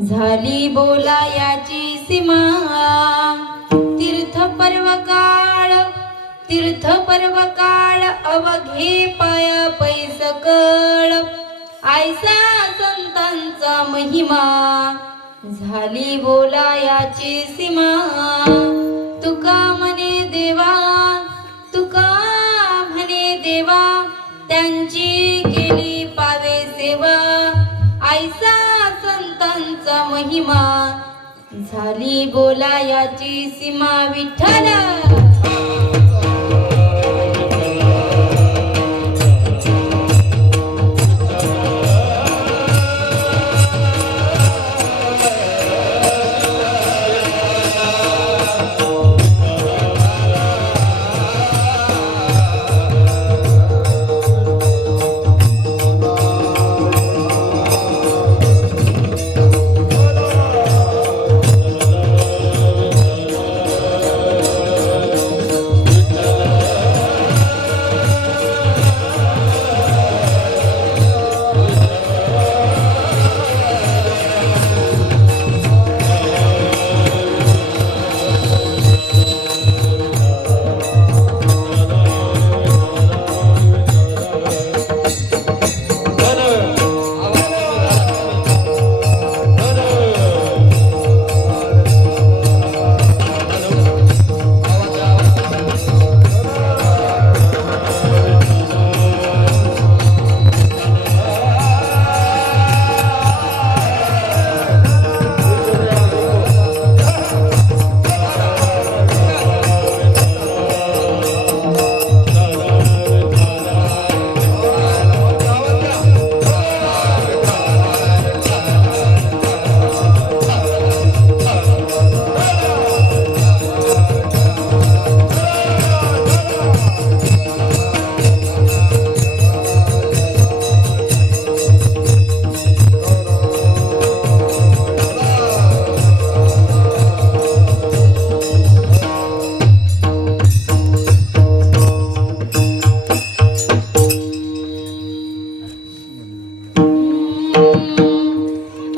झाली बोलायाची सीमा तीर्थ पर्व काळ अवघे पाया पैसकळ आयसा संतांचा महिमा झाली बोलायाची सीमा तुका म्हणे देवा त्यांची केली पावे सेवा आयसा संतांचा महिमा झाली बोलायाची सीमा विठ्ठल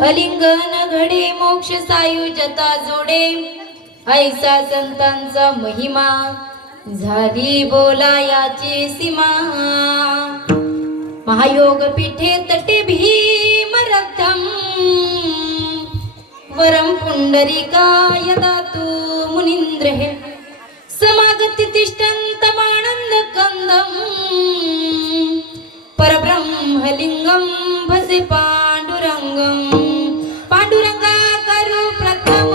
अलिंगन घडे मोक्ष सायुजता जोडे ऐसा संतांचा महिमा झाली बोलायाची सीमा महायोग पीठे तटे भीम रक्तम वरम पुंडरीकाय दातु मुनींद्र हे समागती तिष्ठन्तमानंद कंदम परब्रह्मलिंगम भजे पांडुरंगम पांडुरंगा करू प्रथम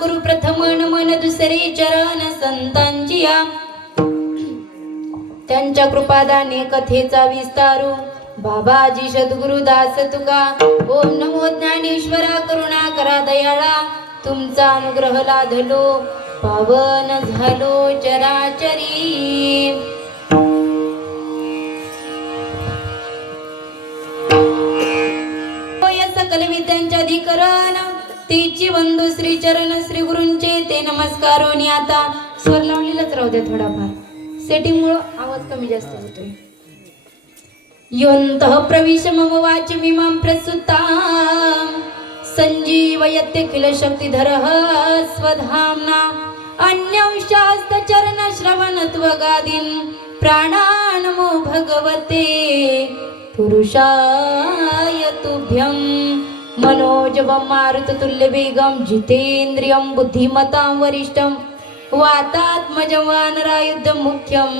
गुरु प्रथम नमन दुसरे चरण संतांची त्यांच्या कृपादाने कथेचा विस्तारू बाबाजी सद्गुरुदास तुका ओम नमो ज्ञानेश्वरा करुणा करा दयाळा तुमचा अनुग्रह लाधलो पावन झालो चराचरी सकल विद्यांचे अधिकरण तीची बंधू श्री चरण श्री गुरूंचे ते नमस्कारोनी आता स्वर लावलेलाच राहू द्या थोडाफार सेटिंग मुळे आवाज कमी जास्त होतोय योन्तः प्रविश मम वाच विमां प्रसुता संजीवयते किल शक्तिधरः स्वधाम्ना अन्यंशास्त चरण श्रवणत्वगादीन् प्राणानमो भगवते पुरुषाय तुभ्यं मनोजवं मारुततुल्यवेगं जितेन्द्रियं बुद्धिमतां वरिष्ठं वातात्मजं वानरायुधं मुख्यं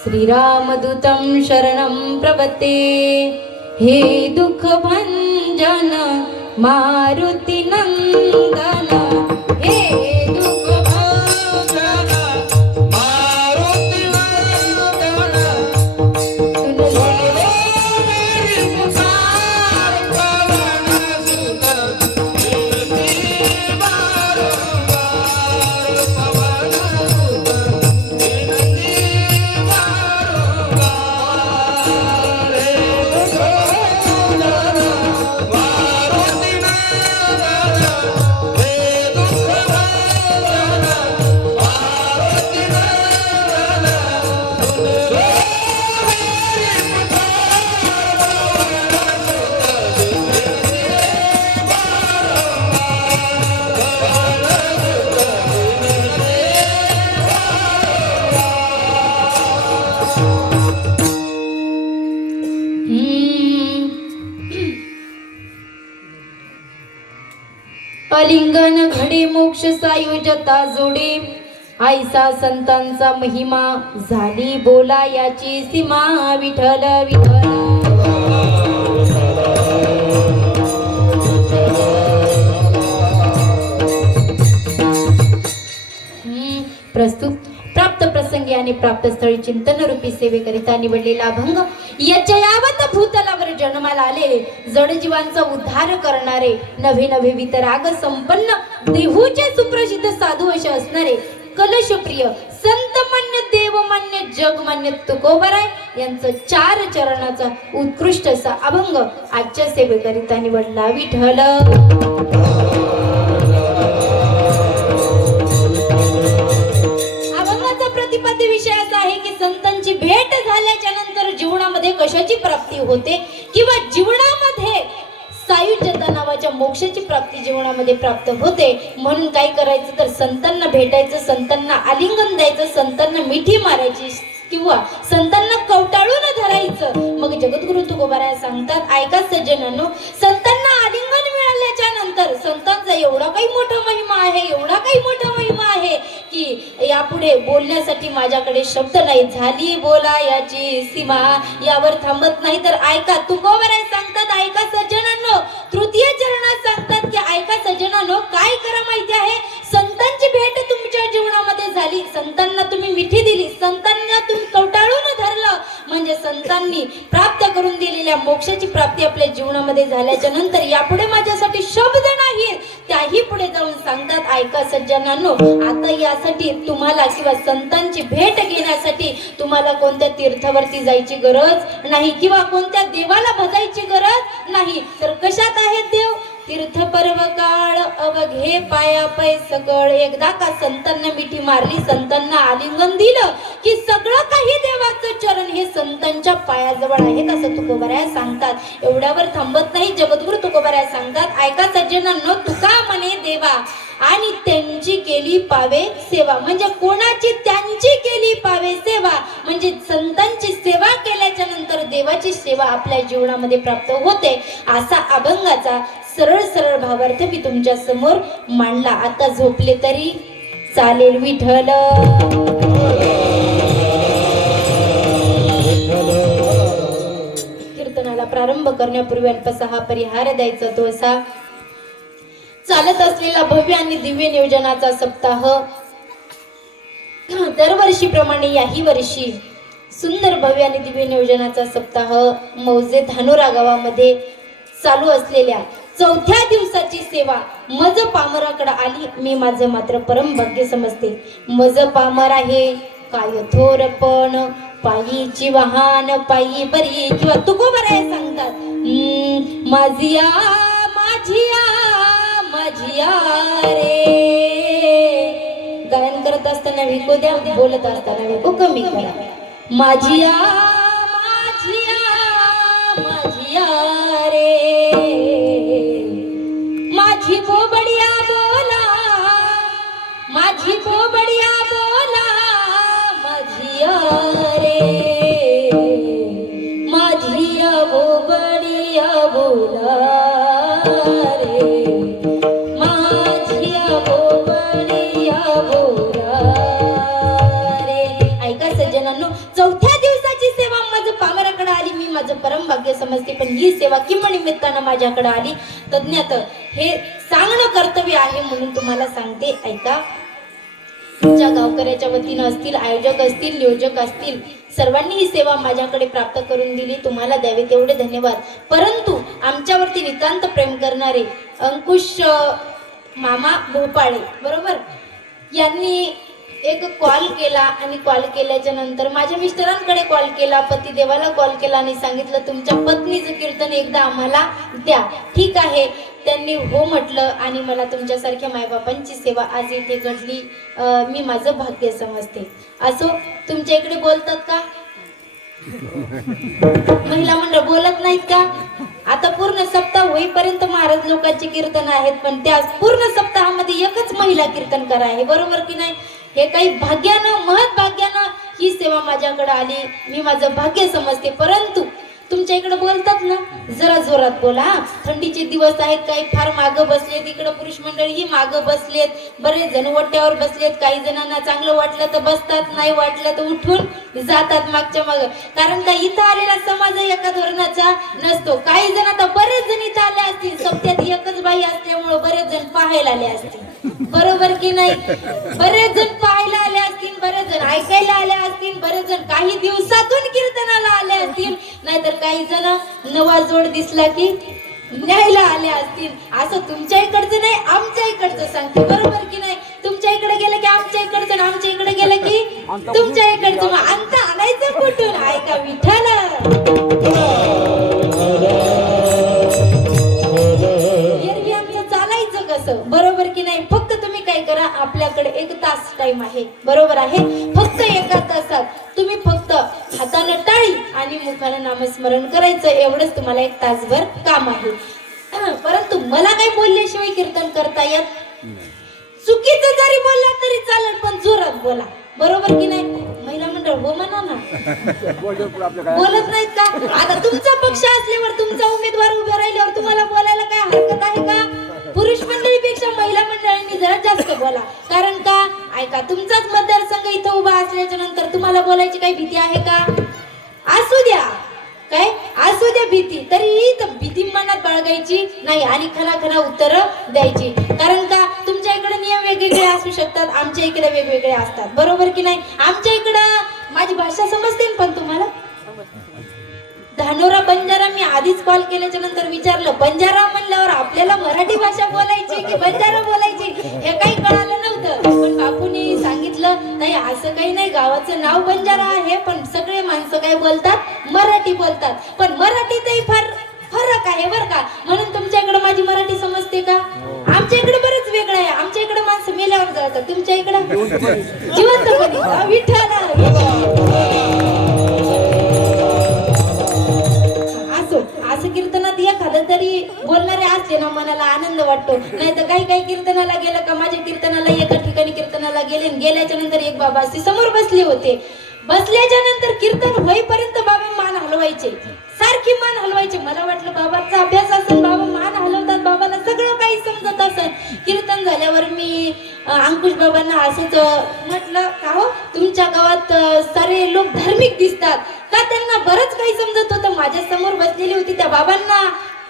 श्रीरामदूतं शरणं प्रपद्ये हे दुःख भंजन मारुति नंदन हे दुःख जोडे मोक्ष सायुजता जोडे आईसा संतांचा महिमा झाली बोला याची सीमा विठ्ठल विठ्ठल प्रस्तुत प्राप्त प्रसंगी आणि प्राप्त स्थळी चिंतन रूपी सेवेकरिता निवडलेला अभंग याच्या यावत भूतलावर जन्माला आले जड जीवांचा उद्धार करणारे नवे नवे वितराग संपन्न देहूचे सुप्रसिद्ध साधू असे असणारे कलशप्रिय संतमान्य देवमान्य जगमान्य तुकोबराय यांचं 4 चरणाचा उत्कृष्ट असा अभंग आजच्या सेवेकरिता निवडला विठ्ठल. प्रतिपाद्य विषय असा आहे की संतांची भेट झाल्याच्या नंतर जीवनामध्ये कशाची प्राप्ती होते किंवा जीवनामध्ये सायुज्यता नावाच्या मोक्षाची प्राप्ती जीवनामध्ये प्राप्त होते. म्हणून काय करायचं तर संतांना भेटायचं, संतांना आलिंगन द्यायचं, संतांना मिठी मारायची किंवा संतांना कवटाळून धरायचं. मग जगद्गुरु तुकोबाराय सांगतात, ऐका सज्जनांनो, संतांना आलिंगन मिळाल्याच्या नंतर संतांचा एवढा काही मोठा महिमा आहे, एवढा काही मोठा महिमा आहे की यापुढे बोलण्यासाठी माझ्याकडे शब्द नाही. झाली बोला याची सीमा, यावर थांबत नाही. तर ऐका तुकोबाराय सांगतात, ऐका सज्जनांनो, तृतीय चरणात सांगतात की ऐका सज्जनांनो, काय करा माहिती आहे, संतांची भेट तुमच्या जीवनामध्ये झाली, संतांना तुम्ही मिठी दिली, संतांना तुम्ही कवटाळून धरलं, म्हणजे संतांनी प्राप्त करून दिलेल्या मोक्षाची प्राप्ती आपल्या जीवनामध्ये झाल्याच्या नंतर यापुढे माझ्यासाठी शब्द नाही. त्याही पुढे जाऊन सांगतात, ऐका सज्जनांनो, आता यासाठी तुम्हाला किंवा संतांची भेट घेण्यासाठी तुम्हाला कोणत्या तीर्थावरती जायची गरज नाही किंवा कोणत्या देवाला भजायची गरज नाही. तर कशात आहेत देव? तीर्थ पर्व काळ अवघे पाया पै सकळ. एकदा का संतांना मिठी मारली, संतांना आलिंगन दिलं की सगळं काही देवाचं चरण हे संतांच्या पायाजवळ आहेत असं तुकोबाराय सांगतात. एवढ्यावर थांबत नाही. जगद्गुरु तुकोबाराय सांगतात, ऐका सज्जनांनो, तुका म्हणे देवा आणि त्यांची केली पावे सेवा. म्हणजे कोणाची? त्यांची केली पावे सेवा. म्हणजे संतांची सेवा केल्याच्या नंतर देवाची सेवा आपल्या जीवनामध्ये प्राप्त होते. असा अभंगाचा सरळ सरळ भावार्थ मी तुमच्या समोर मांडला. आता झोपले तरी चालेल विठ्ठल. कीर्तनाला प्रारंभ करण्यापूर्वी अल्पसा हा परिहार द्यायचा, तो असा, चालत असलेला भव्य आणि दिव्य नियोजनाचा सप्ताह दरवर्षीप्रमाणे याही वर्षी सुंदर भव्य आणि दिव्य नियोजनाचा सप्ताह मौजे धानोरा गावामध्ये चालू असलेल्या 4थ्या दिवसाची सेवा मज पामराकडे आली. मी माझं मात्र परम भाग्य समजते. मज पामर आहे काय थोरपण, पायीची वाहन पायी बरी, किंवा तुकोबाराय सांगतात, माझिया माझिया माझिया रे. गायन करत असताना विको द्या, बोलत असताना विको कमी करा. माझिया माझिया माझिया रे, माझी बोबडिया बोला, माझी बोबडिया बोला, माझिया रे, माझिया बोबडिया बोला रे, माझिया बोबडिया बोला रे. ऐका सज्जनांनो, 4थ्या दिवसाची सेवा माझं पामराकडे आली. मी माझं परम भाग्य समजते, पण ही सेवा किंवा निमित्तानं माझ्याकडे आली. तज्ञात हे सांगणं कर्तव्य आहे म्हणून तुम्हाला सांगते, ऐका. तुमच्या गावकऱ्याच्या वतीनं असतील, आयोजक असतील, नियोजक असतील, सर्वांनी ही सेवा माझ्याकडे प्राप्त करून दिली. तुम्हाला द्यावे तेवढे धन्यवाद. परंतु आमच्यावरती नितांत प्रेम करणारे अंकुश मामा भोपाळे बरोबर यांनी एक कॉल केला आणि कॉल केल्याच्या नंतर माझ्या मिस्टरांकडे कॉल केला, पतिदेवाला कॉल केला आणि सांगितलं, तुमच्या पत्नीचं कीर्तन एकदा आम्हाला द्या. ठीक आहे, त्यांनी हो म्हटलं आणि मला तुमच्यासारख्या मायबापांची सेवा आज इथे घडली. मी माझं भाग्य समजते. असो, तुमच्या इकडे बोलतात का? महिला मंडळ बोलत नाहीत का? आता पूर्ण सप्ताह होईपर्यंत महाराज लोकांचे कीर्तन आहेत, पण त्या पूर्ण सप्ताहामध्ये एकच महिला कीर्तन करा आहे, बरोबर की नाही? हे काही भाग्यानं, महत भाग्यानं ही सेवा माझ्याकडे आली. मी माझं भाग्य समजते. परंतु तुमच्या इकडे बोलतात ना, जरा जोरात बोला. थंडीचे दिवस आहेत, काही फार मागं बसलेत, इकडे पुरुष मंडळी ही मागं बसलेत, बरेच जण वट्यावर बसलेत. काही जणांना चांगलं वाटलं तर बसतात, नाही वाटलं तर उठून जातात मागच्या माग. कारण का इथं आलेला समाज एका धोरणाचा नसतो. काही जण आता बरेच जण इथं आले असतील, सप्त्यात एकच बाई असल्यामुळे बरेच जण पाहायला आले असतील, बरोबर की नाही? बरेच जण पाहायला आले असतील, बरेच जण ऐकायला आले असतील, बरेच जण काही दिवसातून कीर्तनाला आले असतील, नाहीतर काही जण नवा जोड दिसला की न्यायला आले असतील. असं तुमच्या इकडचं नाही, आमच्या इकडचं सांगते, बरोबर की नाही? तुमच्या इकडे गेलं की आमच्या इकडचं, आमच्या इकडे गेलं की तुमच्या इकडचं. मग अंत आणायचं कुठून? ऐका विठ्ठल. एरवी आमचं चालायचं कसं, बरोबर की नाही? फक्त तुम्ही काय करा, आपल्याकडे 1 तास टाइम आहे, बरोबर आहे? फक्त 1 तासात तुम्ही फक्त हातानं टाळी आणि मुखानं नामस्मरण करायचं, एवढंच तुम्हाला 1 तासभर काम आहे. परंतु मला काही बोलल्याशिवाय कीर्तन करता येत. चुकीचं जरी बोलला तरी चालेल, पण जोरात बोला, बरोबर की नाही? महिला मंडळ हो म्हणा ना, बोलत नाहीत का? आता तुमचा पक्ष असल्यावर, तुमचा उमेदवार उभे राहिल्यावर तुम्हाला बोलायला काय हरकत आहे का? पुरुष मंडळीपेक्षा महिला मंडळींनी जरा जास्त बोला. कारण का, ऐका, तुमचाच मतदारसंघ इथं उभा असल्याच्या नंतर तुम्हाला बोलायची काही भीती आहे का? असू द्या, काय असू द्या भीती, तरी भीती मनात बाळगायची नाही आणि खनाखना उत्तर द्यायची. कारण का, तुमच्या इकडे नियम वेगवेगळे असू शकतात, आमच्या इकडे वेगवेगळे असतात, बरोबर की नाही? आमच्या इकडं माझी भाषा समजते, पण तुम्हाला धानोरा बंजारा, मी आधीच कॉल केल्याच्या नंतर विचारलं, बंजारा म्हणल्यावर आपल्याला मराठी भाषा बोलायची की बंजारा बोलायची हे काही कळालं नव्हतं. पण बापूंनी सांगितलं, नाही असं काही नाही, गावाचं नाव बंजारा आहे, पण सगळे माणसं काय बोलतात, मराठी बोलतात. पण मराठीतही फार फरक आहे बरं का. म्हणून तुमच्या इकडे माझी मराठी समजते का? आमच्या इकडे बरंच वेगळं आहे. आमच्या इकडे माणसं मेल्यावर जातात, तुमच्या इकडे जिवंतपणे. विठ्ठल असं कीर्तनात एखादं तरी बोलणारे असले ना, मनाला आनंद वाटतो. नाही तर काही कीर्तनाला गेलं का, माझ्या कीर्तनाला एका ठिकाणी कीर्तनाला गेल्याच्या नंतर एक बाबा असे समोर बसले होते. बसल्याच्या नंतर कीर्तन होईपर्यंत बाबा मान हलवायचे, सारखी मान हलवायचे. मला वाटलं बाबाचा अभ्यास असेल, बाबा मान हलवतात, बाबाला सगळं काही समजत असेल. कीर्तन झाल्यावर मी अंकुश बाबांना असंच म्हटलं, का हो तुमच्या गावात सारे लोक धार्मिक दिसतात का? त्यांना बरंच काही समजत होतं. माझ्या समोर बसलेली होती त्या बाबांना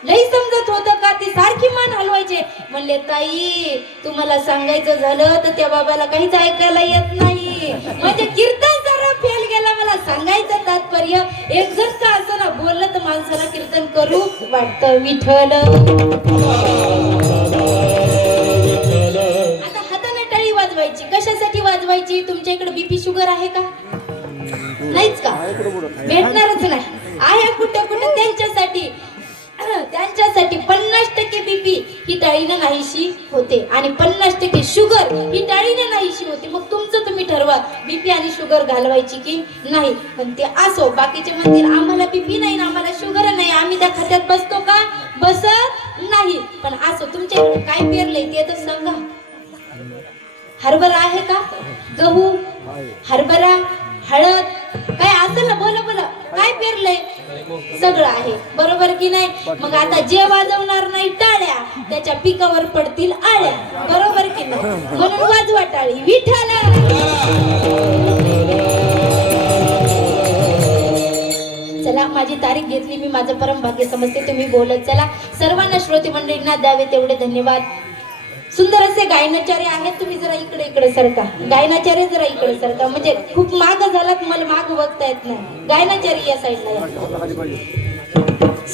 लई समजत होतं का? ते सारखी मान हलवायचे. म्हणले, ताई तुम्हाला सांगायचं झालं तर त्या बाबाला काहीच ऐकायला येत नाही. म्हणजे कीर्तन जरा फेल गेला. मला सांगायचं तात्पर्य, एक जर का असं ना बोललं तर माणसाला कीर्तन करू वाटतं. विठ्ठल. आता हाताने टाळी वाजवायची, कशासाठी वाजवायची? तुमच्या इकडे बीपी शुगर आहे का? नाहीच का? भेटणारच नाही. आहे कुठे कुठे त्यांच्यासाठी 50% बीपी ही टाळीनं नाहीशी होते आणि 50% शुगर ही टाळीनं नाहीशी होते. मग तुमचं तुम्ही ठरवा, बीपी आणि शुगर घालवायची की नाही. पण ते असो, बाकीचे म्हणतील आम्हाला बीपी नाही, आम्हाला शुगर नाही, आम्ही त्या खात्यात बसतो का? बसत नाही. पण असो, तुमच्या काय पेरलंय ते तर सांगा. हरभरा आहे का? गहू, हरभरा, हळद काय असेल ना, बोला बोला, काय पेरलंय? सगळं आहे, बरोबर की नाही? मग आता जे वाजवणार नाही टाळ्या, त्याच्या पिकावर पडतील आळ्या, बरोबर की नाही? म्हणून वाजवा टाळी. विठ्ठल. चला, माझी तारीख घेतली मी, माझं परम भाग्य समजते. तुम्ही बोलत चला. सर्वांना श्रोते मंडळींना द्यावे तेवढे धन्यवाद. सुंदर असे गायनाचार्य आहेत. तुम्ही जरा इकडे सरका. गायनाचार्य जरा इकडे सरका, म्हणजे खूप माग झालात, मला माग बघता येत नाही. गायनाचार्य या साईडला या.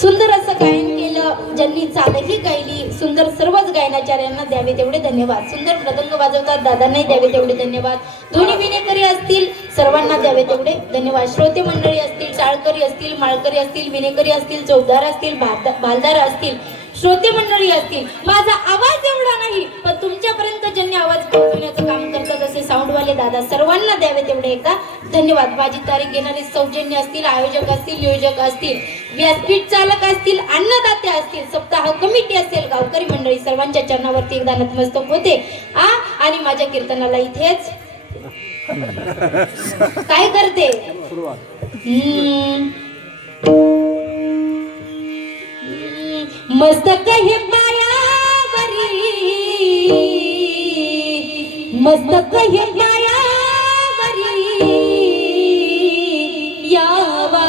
सुंदर असं गायन केलं, ज्यांनी चालही गायली सुंदर, सर्वच गायनाचार्यांना द्यावे तेवढे धन्यवाद. सुंदर मृदंग वाजवतात दादांनाही द्यावे तेवढे धन्यवाद. दोन्ही विनेकरी असतील, सर्वांना द्यावे तेवढे धन्यवाद. श्रोते मंडळी असतील, टाळकरी असतील, माळकरी असतील, विनेकरी असतील, चौकदार असतील, भालदार असतील, श्रोते मंडळी असतील. माझा आवाज एवढा नाही, पण तुमच्यापर्यंत ज्यांनी आवाज पोहोचवण्याचं काम करतात असे साऊंडवाले दादा, सर्वांना द्यावे तेवढे एकदा धन्यवाद. माझी तारीख घेणारे सौजन्य असतील, आयोजक असतील, नियोजक असतील, व्यासपीठ चालक असतील, अन्नदाते असतील, सप्ताह कमिटी असेल, गावकरी मंडळी, सर्वांच्या चरणावरती एकदा नतमस्तक होते. आणि माझ्या कीर्तनाला इथेच काय करते, मस्तक हे पायावरी, मस्तक हे पायावरी यावा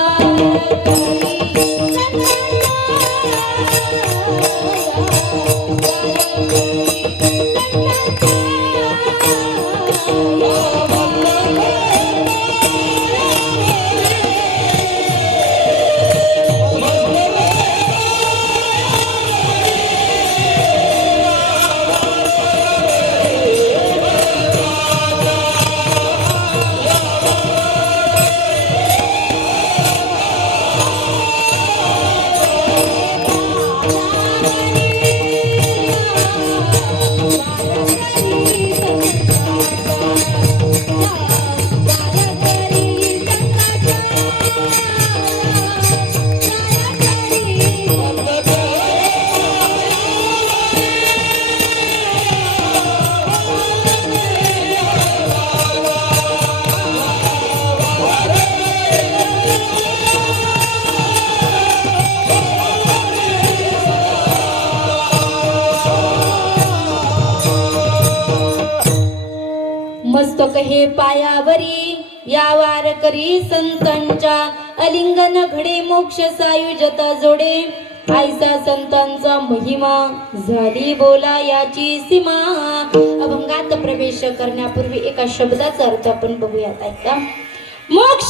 मस्तक हे पायावरी या वारकरी संतांच्या अलिंगन घडे मोक्ष सायुजता जोडे आयसा संतांचा महिमा झाली बोला याची सीमा. अभंगात प्रवेश करण्यापूर्वी एका शब्दाचा अर्थ आपण बघूयात. ऐका. मोक्ष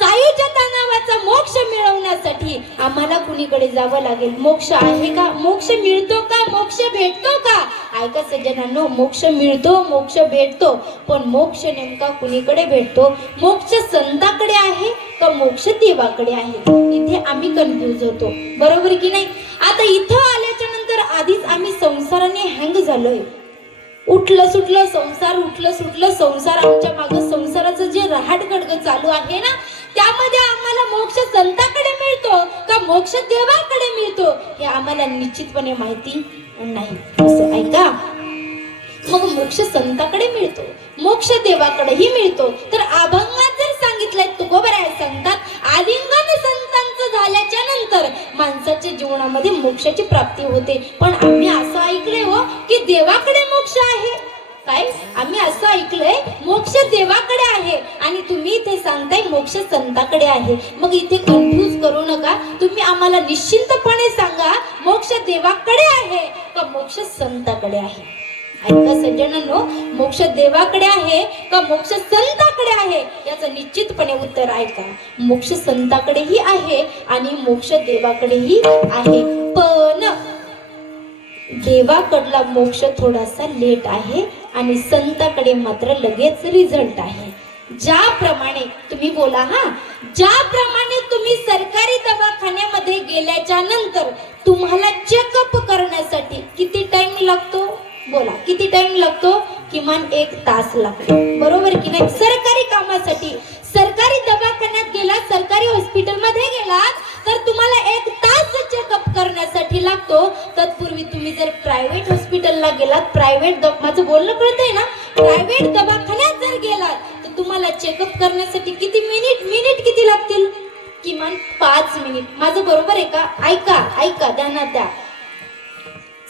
सायुजता नावाचा मोक्ष मिळवण्यासाठी आम्हाला कुणीकडे जावं लागेल? मोक्ष आहे का? मोक्ष मिळतो का? मोक्ष भेटतो का? ऐका सज्जनांनो, मोक्ष मिळतो, मोक्ष भेटतो, पण मोक्ष नेमका कुणीकडे भेटतो? मोक्ष संताकडे आहे का मोक्ष देवाकडे आहे? इथे आम्ही कन्फ्यूज होतो, बरोबर की नाही? आता इथं आल्याच्या नंतर आधीच आम्ही संसाराने हँग झालोय. उठलं सुटलं संसार, उठलं सुटलं संसार, आमच्या मागं संसाराचं जे रहाटगडग चालू आहे ना, त्यामध्ये आम्हाला मोक्ष संताकडे मिळतो का मोक्ष देवाकडे मिळतो हे आम्हाला निश्चितपणे माहिती नाही. असं ऐका. मग मोक्ष संताकडे मिळतो, मोक्ष देवाकडेही मिळतो. तर अभंगात जर सांगितलंय तुकोबराय सांगतात आलिंगन संतांचं झाल्याच्या नंतर माणसाच्या जीवनामध्ये मोक्षाची प्राप्ती होते. पण आम्ही असं ऐकलंय हो की देवाकडे मोक्ष आहे. काय? आम्ही असं ऐकलंय मोक्ष देवाकडे आहे आणि तुम्ही इथे सांगताय मोक्ष संताकडे आहे. मग इथे कन्फ्यूज करू नका. तुम्ही आम्हाला निश्चिंतपणे सांगा मोक्ष देवाकडे आहे का मोक्ष संताकडे आहे? ऐका सज्जनांनो, मोक्ष देवाकडे आहे का मोक्ष संताकडे आहे याचं निश्चितपणे उत्तर ऐका. मोक्ष संताकडेही आहे आणि मोक्ष देवाकडेही आहे. पण देवाकडला मोक्ष थोडासा लेट आहे आणि संताकडे मात्र लगेच रिझल्ट आहे. ज्याप्रमाणे तुम्ही बोला हा, ज्याप्रमाणे तुम्ही सरकारी दवाखान्यामध्ये गेल्याच्या नंतर तुम्हाला चेकअप करण्यासाठी किती टाइम लागतो? बोला, किती टाइम लागतो? किमान 1 तास लागतो, बरोबर की नाही? सरकारी कामासाठी सरकारी दवाखान्यात गेला, सरकारी हॉस्पिटल मध्ये गेलात तर तुम्हाला 1 तास चेकअप करण्यासाठी लागतो. तत्पूर्वी तुम्ही जर प्रायव्हेट हॉस्पिटलला गेलात, प्रायव्हेट, माझं बोलणं कळतंय ना, प्रायव्हेट दवाखान्यात जर गेलात तर तुम्हाला चेकअप करण्यासाठी किती मिनिट किती लागतील? किमान 5 मिनिट. माझं बरोबर आहे का? ऐका ध्यानात द्या.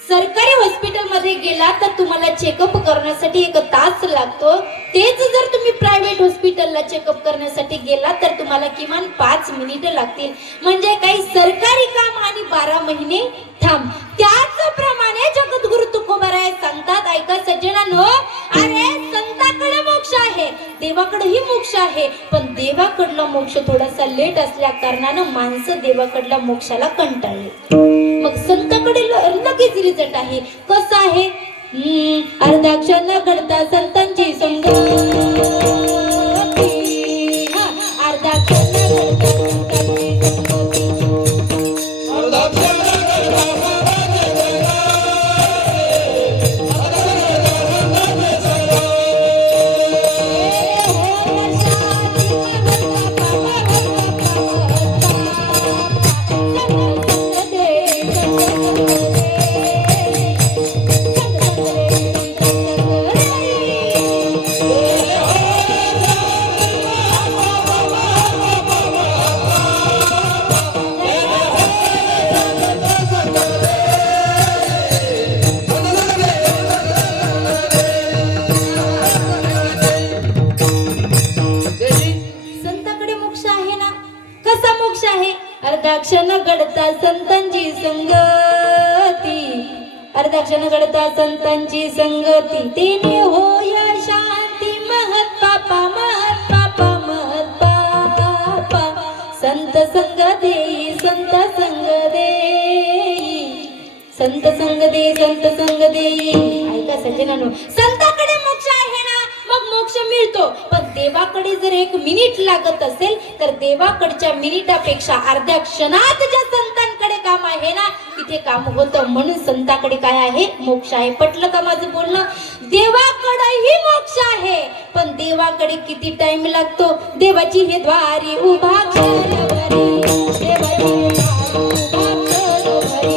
सरकारी हॉस्पिटल मध्ये गेला तर तुम्हाला चेकअप करण्यासाठी 1 तास लागतो. तेच जर तुम्ही प्रायव्हेट हॉस्पिटलला चेकअप करण्यासाठी गेला तर तुम्हाला किमान 5 मिनिट लागतील. म्हणजे काही सरकारी काम आणि 12 महिने थांब. त्याचप्रमाणे जगद्गुरु तुकोबाराय सांगतात, ऐका सज्जनांनो, अरे संताकडे मोक्ष आहे, देवाकडेही मोक्ष आहे, पण देवाकडला मोक्ष थोडासा लेट असल्या कारणानं माणसं देवाकडल्या मोक्षाला कंटाळले. मग संताकडे लगेच रिझल्ट आहे. कसं आहे? अर्धा क्षण घडता संतांची संगती, अर्धा क्षण घडता संतांची संगती, अर्धा क्षण अर्धाक्षण घडता संतांची संगती, अर्धाक्षण घडता संतांची संगती, तेने होया शांती महत पापा महत पापा महत पापा, संत संग देई संत संग देई, संत संग देई संत संग देई. ऐका सज्जनांनो, संताकडे मोक्ष आहे ना, मग मोक्ष मिळतो. पण देवाकडे जर 1 मिनिट लागत असेल तर देवाकडच्या मिनिटापेक्षा अर्ध्या क्षणात ज्या संतांकडे काम आहे ना तिथे काम होतं. म्हणून संताकडे काय आहे? मोक्ष आहे. पटलं का माझं बोलणं? देवाकडेही मोक्ष आहे, पण देवाकडे किती टाइम लागतो? देवाची हे द्वारी उभा क्षणभरी, देवाची हे द्वारी उभा क्षणभरी,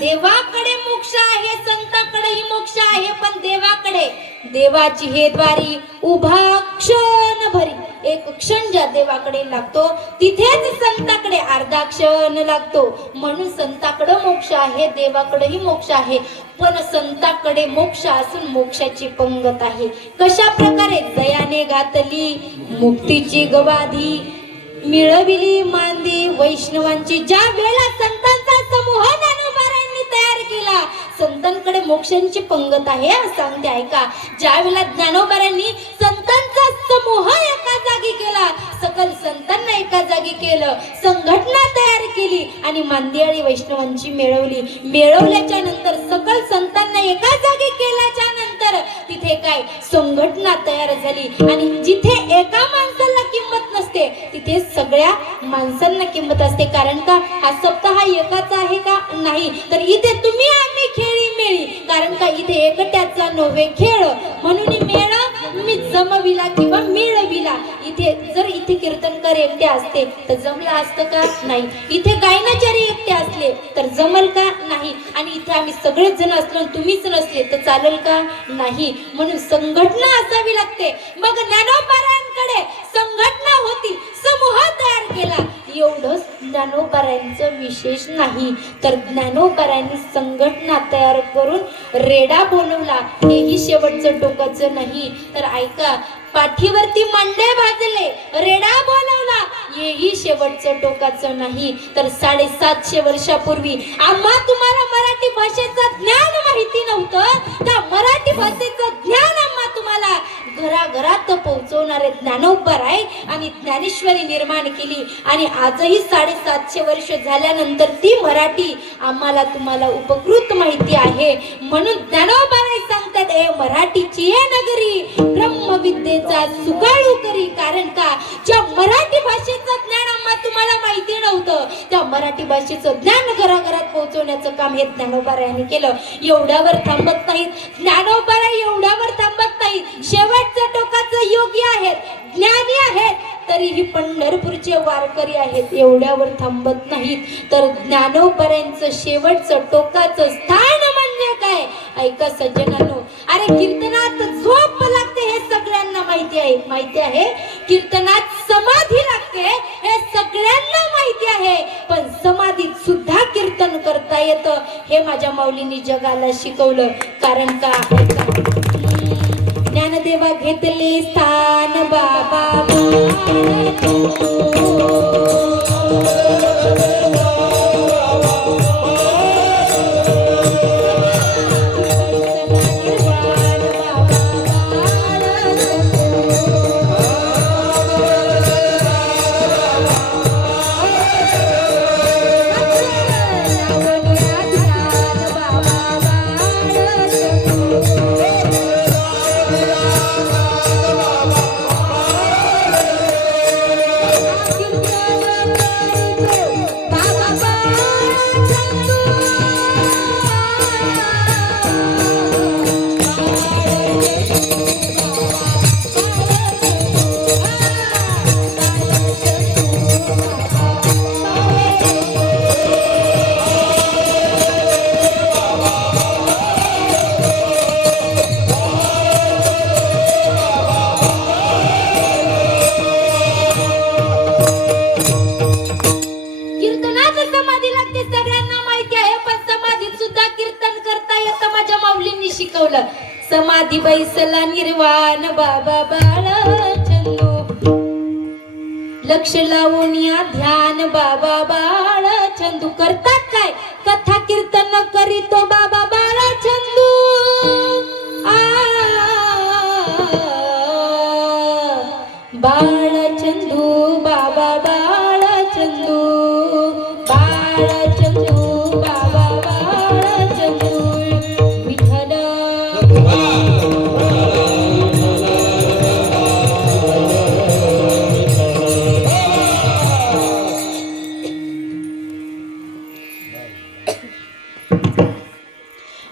देवाकडे मोक्ष आहे, संताकडेही मोक्ष आहे, पण देवाकडे देवाची हे द्वारी उभा क्षणभरी, 1 क्षण ज्या देवाकडे लागतो तिथेच संताकडे अर्धा क्षण लागतो. म्हणून संताकडे मोक्ष आहे, देवाकडेही मोक्ष आहे, पण संताकडे मोक्ष असून मोक्षाची पंगत आहे. कशा प्रकारे? दयाने घातली मुक्तीची गवाधी, मिळविली मांदी वैष्णवांची. ज्या वेळा संतांचा समूह ज्ञानोबारायांनी तयार केला, संतांकडे मोक्षांची पंगत आहे. सांगते ऐका, ज्या वेळेला ज्ञानोबारायांनी संतांचा समूह एका जागी केला, सकल संतांना एका जागी केलं, संघटना तयार केली आणि मांदियाळी वैष्णवांची मिळवली. मिळवल्याच्या नंतर सकल संतांना एका जागी केल्याच्या नंतर तिथे काय संघटना तयार झाली. आणि जिथे एका माणसाला किंमत नसते तिथे सगळ्या माणसांना किंमत असते. कारण का? हा सप्ताह एकाचा आहे का? नाही. तर इथे तुम्ही आम्ही खेळी मेळी, कारण का इथे एकट्याचा नव्हे खेळ, म्हणून मेळ मी जमविला किंवा मिळविला. इथे जर इथे कीर्तनकार एकटे असते तर जमलं असतं का? नाही. इथे गायनाचारी एकटे असले तर जमल का? नाही. आणि इथे आम्ही सगळेच जण असलो तुम्हीच नसले तर चालेल का? नाही. म्हणून संघटना असावी लागते. मग ज्ञानोबारायांकडे संघटना होती, समूह तयार केला. एवढंच ज्ञानोबारायांचं विशेष नाही, तर ज्ञानोबारायांनी संघटना तयार करून रेडा बोलवला. हेही शेवटचं टोकाचं नाही. तर ऐका, पाठीवरती मांडे भाजले, रेडा बोलवला, हेही शेवटचं टोकाचं नाही. तर 750 वर्षापूर्वी आम्हा तुम्हाला मराठी भाषेचं ज्ञान माहिती नव्हतं, त्या मराठी भाषेचं ज्ञान आम्हा तुम्हाला घराघरात पोहोचवणारे ज्ञानोबाराय आणि ज्ञानेश्वरी निर्माण केली. आणि आजही 750 वर्ष झाल्यानंतर ती मराठी आम्हाला तुम्हाला उपकृत माहिती आहे. म्हणून ज्ञानोबाराय सांगतात, ए मराठीची हे नगरी ब्रह्मविद्येचा सुकाळू करी. कारण का? ज्या मराठी भाषेचं ज्ञान आम्हा तुम्हाला माहिती नव्हतं, त्या मराठी भाषेचं ज्ञान घराघरात पोहोचवण्याचं काम हे ज्ञानोबारायांनी केलं. एवढ्यावर थांबत नाहीत ज्ञानोबाराय, एवढ्यावर थांबत नाहीत. शेवटच्या टोकाचं योगी आहेत, ज्ञानी आहेत, तरीही पंढरपूरचे वारकरी आहेत, एवढ्यावर थांबत नाहीत. तर ज्ञानोबारायांचं शेवटचं टोकाचं स्थान म्हणजे काय? ऐका सज्जनांनो, अरे कीर्तनात झोप लागते हे सगळ्यांना माहिती आहे. माहिती आहे कीर्तनात समाधी लागते हे सगळ्यांना माहिती आहे. पण समाधीत सुद्धा कीर्तन करता येतं हे माझ्या माऊलींनी जगाला शिकवलं. कारण का? ज्ञानदेवा घेतले स्थान बाबा समाधी बैसला निर्वाण बाबा बाळ चंदू लक्ष लावून या ध्यान बाबा बाळ चंदू करतात काय कथा कीर्तन करीतो बाबा बाळ चंदू बाळ चंदू बाबा बाळ चंदू बाळ चंदू बाबा बाळ चंदू विठ्ठल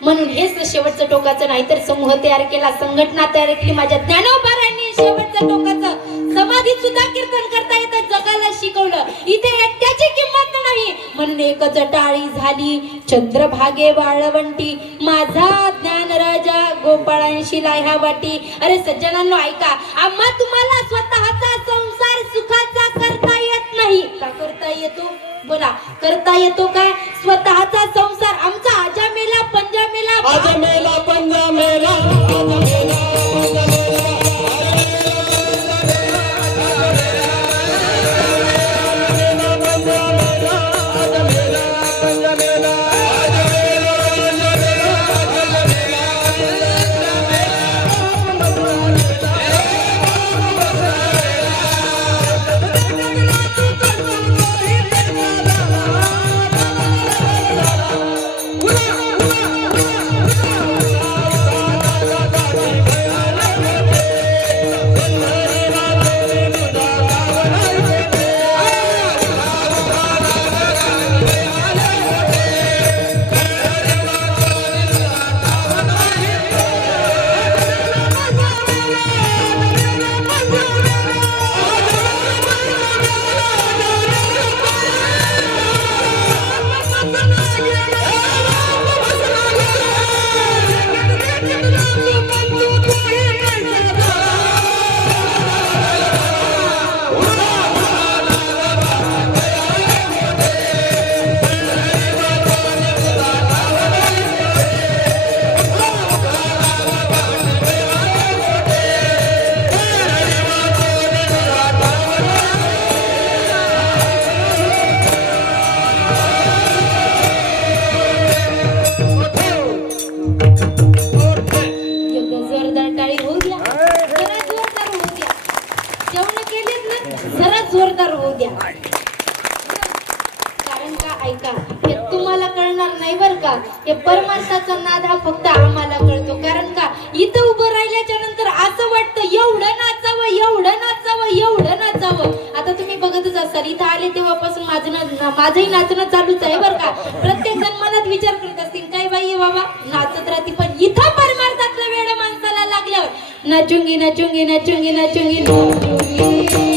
म्हणून हेच शेवटचं टोकाचं नाही तर समूह तयार केला संघटना तयार केली माझ्या ज्ञानोबारांनी शेवटचं टोकाचं समाधीत सुद्धा कीर्तन करता येतं जगाला शिकवलं इथे एकट्याची किंमत नाही म्हणून एकच टाळी झाली चंद्रभागे वाळवंटी माझा ज्ञान राजा गोपाळांशी लाह्या वाटी अरे सज्जनांनो ऐका आम्हा तुम्हाला स्वतःचा संसार सुखाचा करता येत नाही का करता येतो बोला करता येतो काय स्वतःचा संसार आमचा आजा मेला पंजा मेला आजा मेला पंजा मेला आजा मेला जोरदार होऊ द्या कारण का ऐका हे तुम्हाला कळणार नाही बर का हे परमार्थाचा नाद हा फक्त आम्हाला कळतो कारण का इथं उभं राहिल्याच्या नंतर असं वाटतं एवढं नाचावं एवढं नाचावं एवढं नाचावं आता तुम्ही बघतच असाल इथं आले तेव्हापासून माझंही नाचणं चालूच आहे बर का प्रत्येक जण मनात विचार करत असतील काय बाई बाबा नाचत राहते पण इथं परमार्थातलं वेळ माणसाला लागल्यावर नाचुंगी नाचुंगी नाचुंगी नाचुंगी नाचुंगी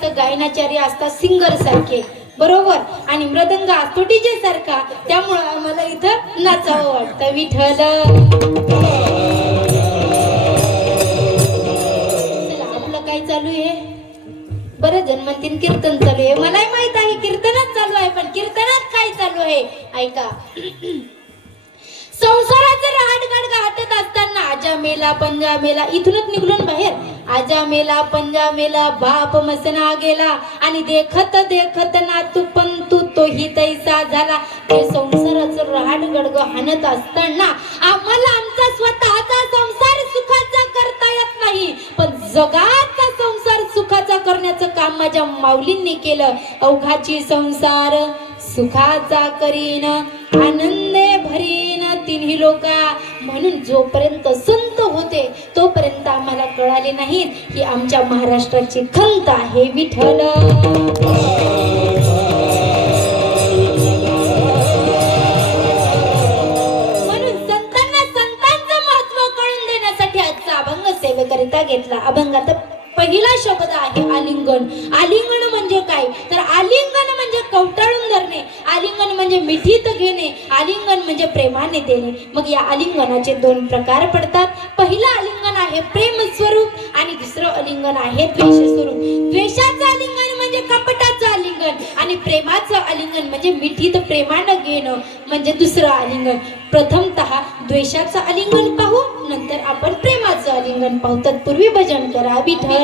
असतं गायनाचार्य असतात सिंगर सारखे, बरोबर, आणि मृदंग असतो डीजे सारखा, त्यामुळं आम्हाला इथं नाचावं वाटतं. विठ्ठल. चला, आपलं काय चालू आहे? बरं जण म्हणतील कीर्तन चालू आहे. मलाही माहित आहे कीर्तनच चालू आहे, पण कीर्तनात काय चालू आहे ऐका. संसाराचं रहाटगाड गाठत असताना आजा मेला पंजा मेला, इथूनच निघून बाहेर. आजा मेला पंजा मेला बाप मसना गेला, आणि देखत देखत नातू पंतू तोही तैसा झाला. ते संसाराचं रहाटगड हाणत असताना आम्हाला आमचा स्वतःचा संसार सुखाचा करता येत नाही, पण जगाचा संसार सुखाचा करण्याचं काम माझ्या माऊलींनी केलं. अवघाची संसार सुखाचा करीन आनंदे भरीन तिन्ही लोका. म्हणून जोपर्यंत संत होते तोपर्यंत आम्हाला कळाले नाहीत ही आमच्या महाराष्ट्राची खंत आहे. विठ्ठल. म्हणून संतांना संतांचं महत्व कळून देण्यासाठी आजचा अभंग सेवेकरिता घेतला. अभंगात पहिला शब्द आहे आलिंगन. आलिंगन म्हणजे काय? तर आलिंगन म्हणजे कवटाळून धरणे, आलिंगन म्हणजे मिठीत घेणे, आलिंगन म्हणजे प्रेमाने देणे. मग या आलिंगनाचे दोन प्रकार पडतात. पहिलं आलिंगन आहे प्रेम स्वरूप आणि दुसरं आलिंगन आहे द्वेष स्वरूप. द्वेषाचं आलिंगन म्हणजे कपटाचं आलिंगन आणि प्रेमाचं आलिंगन म्हणजे मिठीत प्रेमानं घेणं म्हणजे दुसरं आलिंगन. प्रथमतः द्वेषाचं आलिंगन पाहू, नंतर आपण प्रेमाचं आलिंगन पाहू. तत्पूर्वी भजन करा. विठ्ठल.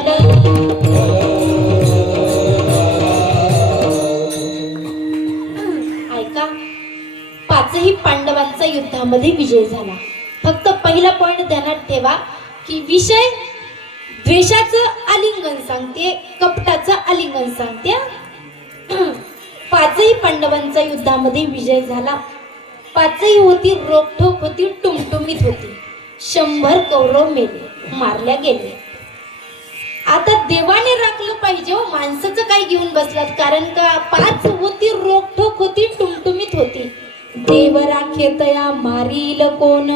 ऐका, पाचही पांडवांचा युद्धामध्ये विजय झाला. फक्त पहिला पॉइंट ध्यानात ठेवा की विषय द्वेषाचं आलिंगन सांगते, कपटाचं आलिंगन सांगते. पाचही पांडवांचा युद्धामध्ये विजय झाला. पाचही होती रोखोक होती, टुमटुमीत होती. 100 कौरव मेले, मारल्या गेले. आता देवाने राखलं पाहिजे हो, माणसाचं काय घेऊन बसलात? कारण का 5 होती रोखोक होती, टुमटुमीत होती. देव राखे तया मारील कोण,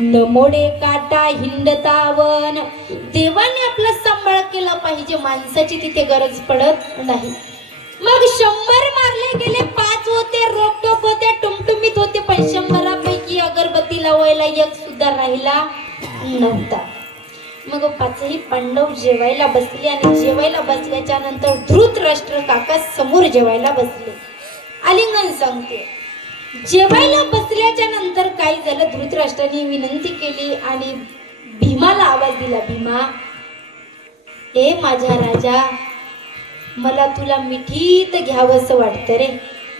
न मोडे काटा हिंडतावन. देवाने आपला सांभाळ केला पाहिजे, माणसाची तिथे गरज पडत नाही. मग 100 मारले गेले, 5 होते रोखोक होते, टुमटुमीत होते, पण 100 पैकी अगरबत्ती लावायला एक सुद्धा राहिला नव्हता. मग पाचही पांडव जेवायला बसले आणि जेवायला बसल्याच्या नंतर धृतराष्ट्र काका समोर जेवायला बसले. आलिंगन सांगते. जेवायला बसल्याच्या नंतर काय झालं, धृतराष्ट्राने विनंती केली आणि भीमाला आवाज दिला. भीमा, ए माझ्या राजा, मला तुला मिठीत घ्यावंसं वाटतं रे,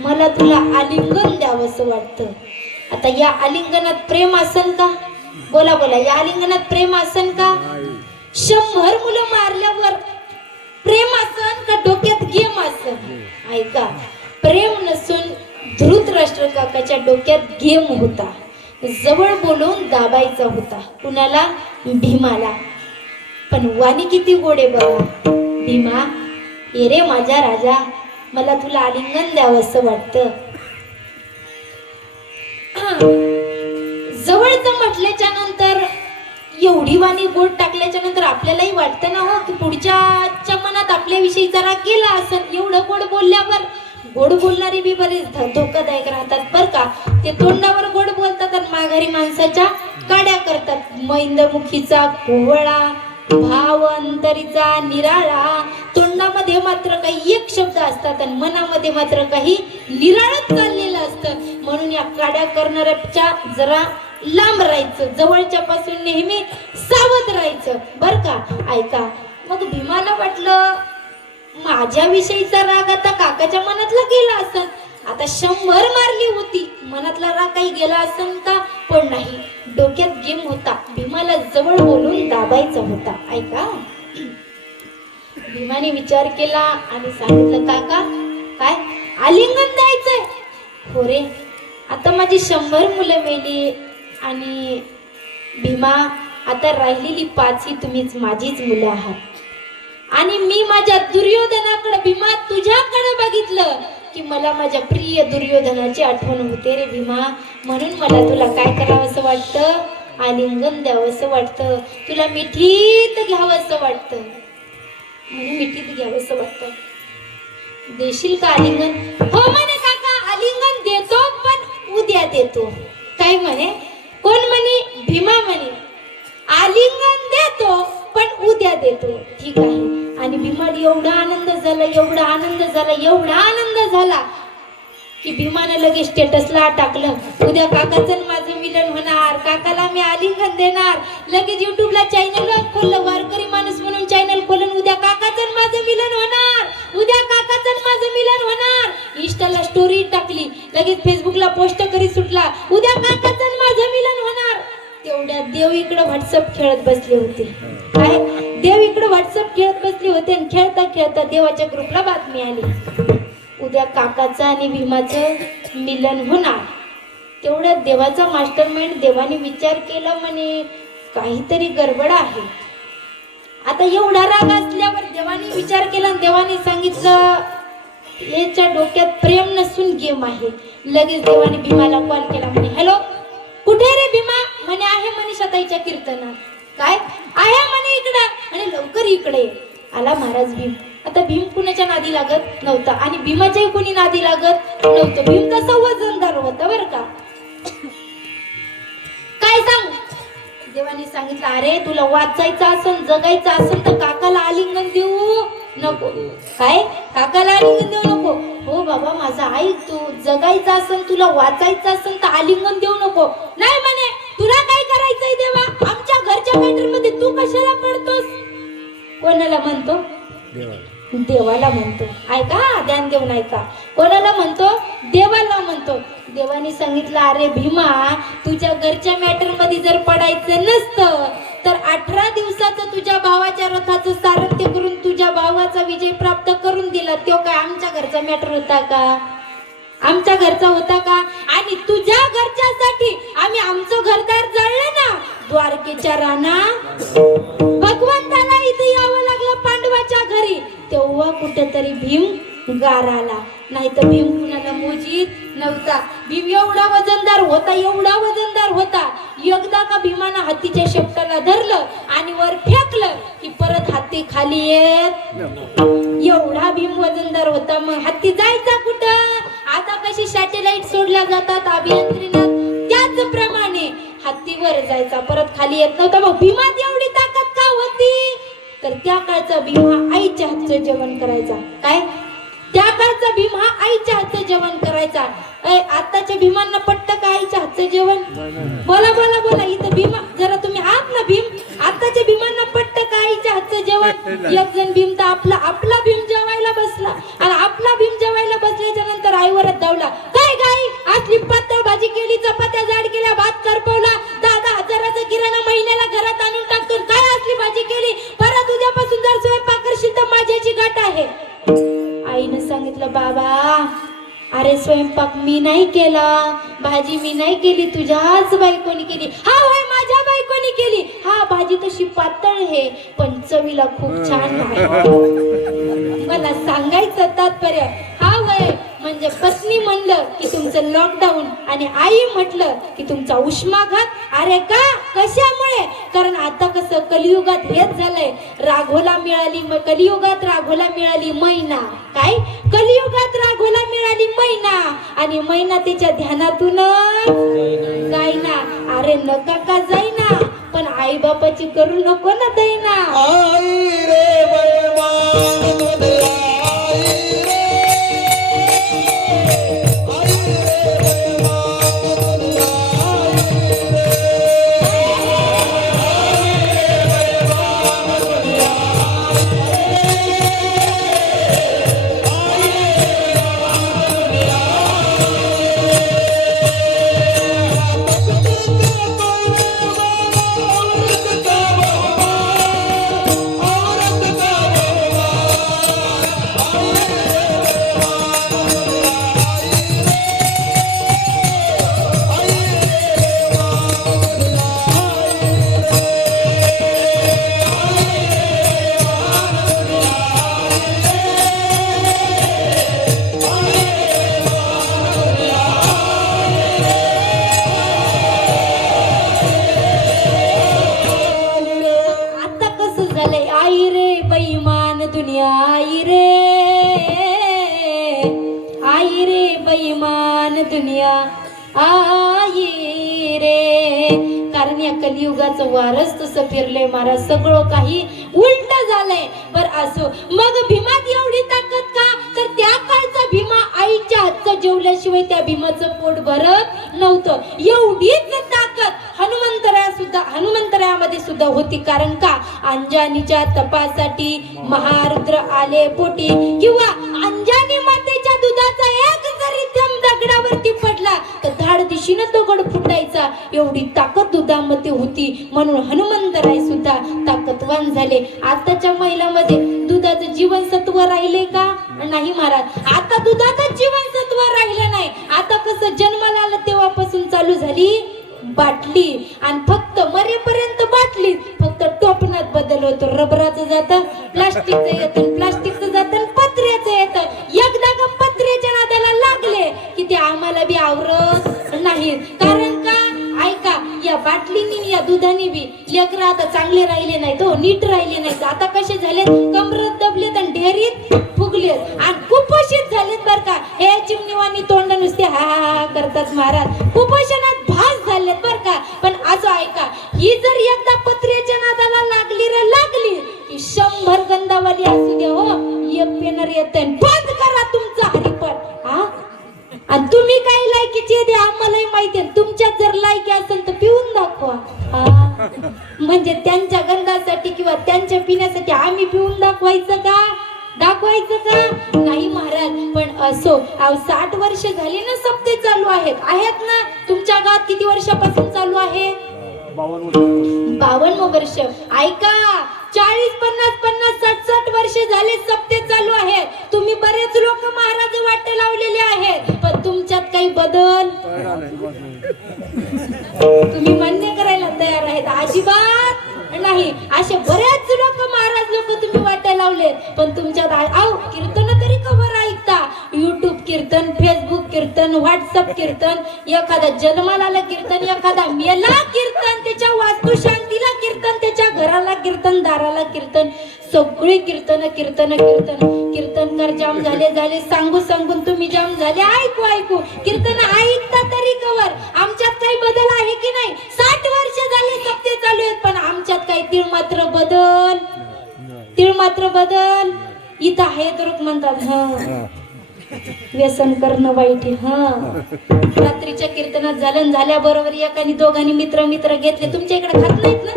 मला तुला आलिंगन द्यावंसं वाटतं. आता या आलिंगनात प्रेम असन का? बोला बोला, या आलिंगनात प्रेम असन का? 100 मुलं मारल्यावर प्रेम असन का डोक्यात गेम असन? ऐका, प्रेम नसून धृतराष्ट्र काकाच्या डोक्यात गेम होता. जवळ बोलवून दाबायचा होता. कुणाला? भीमाला. पण वाणी किती गोडे बघा. भीमा, ये रे माझ्या राजा, मला तुला आलिंगन द्यावंसं वाटतं. जवळचं म्हटल्याच्या नंतर एवढी वाणी गोड टाकल्याच्या नंतर आपल्यालाही वाटतं ना हो की पुढच्याच्या मनात आपल्याविषयी जरा केला असेल. एवढं गोड बोलल्यावर, गोड बोलणारे बी बरेच धोकादायक राहतात बर का. ते तोंडावर गोड बोलतात आणि माघारी माणसाच्या काड्या करतात. मैंदमुखीचा कोवळा, भाव अंतरीचा निराळा. तोंडामध्ये मात्र काही एक शब्द असतात आणि मनामध्ये मात्र काही निराळच चाललेलं असतं. म्हणून या काड्या करणाऱ्याच्या जरा लांब राहायचं, जवळच्या पासून नेहमी सावध राहायचं बर का. ऐका, मग भीमाला वाटलं माझ्याविषयीचा राग आता काकाच्या मनातला गेला असेल. आता 100 मारली होती, मनातला राग काही गेला असेल का? पण नाही, डोक्यात गेम होता. भीमाला जवळ बोलून दाबायचा होता. ऐका, भीमाने विचार केला आणि सांगितलं, काका काय आलिंगन द्यायचंय? हो रे, आता माझी 100 मुलं मेली आणि भीमा आता राहिलेली 5 ही तुम्हीच माझीच मुलं आहात. आणि मी माझ्या दुर्योधनाकडे, भीमा तुझ्याकडे बघितलं की मला माझ्या प्रिय दुर्योधनाची आठवण होते रे भीमा. म्हणून मला तुला काय करावंसं वाटतं? आलिंगन द्यावंसं वाटतं, तुला मिठीत घ्यावंसं वाटतं. म्हणे मिठीत घ्यावंसं वाटतं. देशील का आलिंगन? हो म्हणे काका, आलिंगन देतो पण उद्या देतो. काय म्हणे? कोण म्हणे? भीमा म्हणे. आलिंगन देतो पण उद्या देतो. ठीक आहे. आणि भीमाला एवढा आनंद झाला, एवढा आनंद झाला, एवढा आनंद झाला की भीमानं लगेच स्टेटसला टाकलं, उद्या काकाचं आणि माझं मिलन होणार, काकाला मी आलिंगन देणार. लगेच युट्यूबला चॅनल खोललं, वारकरी माणूस म्हणून चॅनल खोलून, उद्या काकाचं आणि माझं मिलन होणार, उद्या काकाचं आणि माझं मिलन होणार. इंस्टाला स्टोरी टाकली, लगेच फेसबुकला पोस्ट करीत सुटला, उद्या काकाचं आणि माझं मिलन होणार. तेवढ्या देव इकडे व्हॉट्सअप खेळत बसले होते. काय? देव इकडे व्हॉट्सअप खेळत बसले होते आणि खेळता खेळता देवाच्या ग्रुपला बातमी आली, उद्या काकाचं आणि भीमाचं मिलन होणार. तेवढ्या देवाचा मास्टरमाइंड देवाने विचार केला, म्हणे काहीतरी गडबड आहे. आता एवढा राग असल्यावर देवाने विचार केला आणि देवाने सांगितलं, याच्या डोक्यात प्रेम नसून गेम आहे. लगेच देवाने भीमाला कॉल केला, म्हणे हॅलो, कुठे रे भीमा? म्हणे आहे मनीषाताईच्या कीर्तनात. काय आहे म्हणे? इकडं. आणि लवकर इकडे. आला महाराज भीम. आता भीम कुणाच्या नादी लागत नव्हता आणि भीमाच्याही कोणी नादी लागत नव्हतं. भीम तसा वजनदार होता बर का. काय सांग? देवाने सांगितलं, अरे तुला वाचायचं असन, जगायचं असन तर काकाला आलिंगन देऊ नको. काय? काकाला आलिंगन देऊ नको? हो बाबा माझा ऐक, तू जगायचं असन, तुला वाचायचं असन तर आलिंगन देऊ नको. नाही म्हणे, तुला काय करायचंय देवा? आमच्या घरच्या मॅटर मध्ये तू कशाला पडतोस? कोणाला म्हणतो? देवाला म्हणतो. ऐका, ध्यान देऊन ऐका. कोणाला म्हणतो? देवाला म्हणतो. देवाने सांगितलं, अरे भीमा, तुझ्या घरच्या मॅटर मध्ये जर पडायचं नसतं तर 18 दिवसाचं तुझ्या भावाच्या रथाचं सारथ्य करून तुझ्या भावाचा विजय प्राप्त करून दिला. तो काय आमच्या घरचा मॅटर होता का? आमच्या घरचा होता का? आणि तुझ्या घरच्यासाठी आम्ही आमचं घरदार जाळलं ना, द्वारकेच्या राणा. भगवंताला इथे यावं लागलं पांडवाच्या घरी, तेव्हा कुठेतरी भीम गाराला. नाही तर भीम कुणाला मोजीत नव्हता. भीम एवढा वजनदार होता, एवढा वजनदार होता. एकदा का भीमानं हत्तीच्या शेपटाला धरलं आणि वर फेकलं की परत हत्ती खाली येत. एवढा भीम वजनदार होता. मग हत्ती जायचा कुठं? आता कशी सॅटेलाइट सोडल्या जातात अभियंत्रीनं, त्याचप्रमाणे हत्तीवर जायचा, परत खाली येत नव्हता. मग भीमात एवढी ताकद का होती? तर त्या काळचा भीम हा आईच्या हातचं जेवण करायचा. काय? त्या काळचा भीम हा आईच्या हातचं जेवण करायचा. आताच्या भीमांना पटतं का आईच्या हातचं जेवण? बोला बोला बोला. इथं भीमा जरा तुम्ही आहात ना भीम? आताच्या भीमांना पटतं का आईच्या हातचं जेवण? एक जण भीम तर आपला भीम जेवायला बसला आणि आपला भीम जेवायला बसल्याच्या नंतर आईवरच धावला. काय गाई, असली पातळ भाजी केली, चपात्या जाड केल्या, भात करपवला, 10,000 हजाराचा किराणा महिन्याला घरात आणून टाकतो. काय असली भाजी केली? परत उद्यापासून जर स्वयंपाक करशील तर माझ्याची गाठ आहे. आईनं सांगितलं, बाबा अरे स्वयंपाक मी नाही केला, भाजी मी नाही केली, तुझ्याच बायकोनी केली. हा होय, माझ्या बायकोनी केली. हा, भाजी तशी पातळ आहे पण चवीला खूप छान आहे. मला सांगायचं तात्पर्य हा होय म्हणजे पत्नी म्हणलं की तुमचं लॉकडाऊन आणि आई म्हटलं की तुमचा उष्माघात. अरे का? कशामुळे? कारण आता कसं कलियुगात हेच झालंय, राघोला मिळाली, कलियुगात राघोला मिळाली मैना. काय? कलियुगात राघोला मिळाली मैना आणि मैना त्याच्या ध्यानातून जाईना. अरे नका का जाईना, पण आई बापाची करू नको ना दैना. आई रे बैमान दुनिया आई रे. कारण या कलियुगाचं वारच तसं फिरलंय महाराज, सगळं काही उलट झालंय. बर असो, मग भीमात एवढी ताकद का? तर त्या काळचा भीमा आईच्या हातचं जेवल्याशिवाय त्या भीमाचं पोट भरत नव्हतं. एवढीच ताकद हनुमंतरायामध्ये सुद्धा होती. कारण का? अंजनीच्या तपासाठी महारुद्र आले पोटी, किंवा अंजनी मातेच्या दुधाचा एक जरी थेंब दगडावरती पडला तर धाड दिशेनं तो गड फुटायचा. एवढी ताकद दुधामध्ये होती, म्हणून हनुमंतराय सुद्धा ताकदवान झाले. आताच्या महिलांमध्ये दुधाचं जीवनसत्व राहिले का? नाही महाराज, आता दुधाचं जीवनसत्व राहिलं नाही. आता कसं जन्माला आलं तेव्हापासून चालू झाली बाटली, आणि फक्त मरेपर्यंत बाटली. फक्त टोपणात बदल होतो, रबराचं जातं प्लास्टिकचं येतं, प्लास्टिकचं जातं पत्र्याचं येतं. एकदा का पत्र्याच्या नादाला लागले की ते आम्हाला बी आवरत नाही. कारण का? ऐका, या बाटलीनी या दुधाने बी लेकरं आता चांगले राहिले नाहीत, हो नीट राहिले नाहीत. आता कसे झालेत? कमरत दबलेत आणि ढेरीत फुगलेत आणि कुपोषित झालेत. बर का? हे चिमणीवाणी तोंड नुसते हा हा हा करतात महाराज, कुपोषणात भास झालेत. बर का? पण असं ऐका, ही जर एकदा पत्र्याच्या नादाला लागली की 100 गंधावाली असू द्या, हो एक पेनर येत. बंद करा तुमचा हरिपाठ. हा, आणि तुम्ही काय लायकीचे ते आम्हालाही माहिती आहे. तुमच्यात जर लायकी असेल तर पिऊन दाखवा. म्हणजे त्यांच्या गंधासाठी किंवा त्यांच्या पिण्यासाठी आम्ही पिऊन दाखवायचं का? नाही महाराज. पण असो, 60 वर्ष झाली ना सप्ते चालू आहेत ना. तुमच्या गावात किती वर्षापासून चालू आहे? 52 वर्ष. ऐका, 40, 50, 60 वर्ष झाले सप्ते चालू आहेत. तुम्ही बरेच लोक महाराज वाटे लावलेले आहेत, पण तुमच्यात काही बदल तुम्ही मान्य करायला तयार आहेत? अजिबात नाही. असे बरेच महाराज लोक तुम्ही वाटे लावले, पण तुमच्यात कीर्तन तरी कवर ऐकता. युट्यूब कीर्तन, फेसबुक कीर्तन, व्हॉट्सअप कीर्तन, एखादा जन्माला कीर्तन, एखादा मेला कीर्तन, त्याच्या वास्तुशांतीला कीर्तन, त्याच्या घराला कीर्तन, दाराला कीर्तन, सगळे कीर्तन. कीर्तनकार जाम झाले, सांगून तुम्ही जाम झाले. ऐकू कीर्तन ऐकता तरी कवर. आमच्यात काही बदल आहे की नाही? 60 वर्ष झाले सप्ते चालू आहेत, पण आमच्यात काही तीळ मात्र बदल इथं आहे. तर म्हणतात व्यसन करणं वाईट आहे. रात्रीच्या कीर्तनात झाल्याबरोबर एकाने दोघांनी मित्र घेतले. तुमच्या इकडे खात नाहीत ना?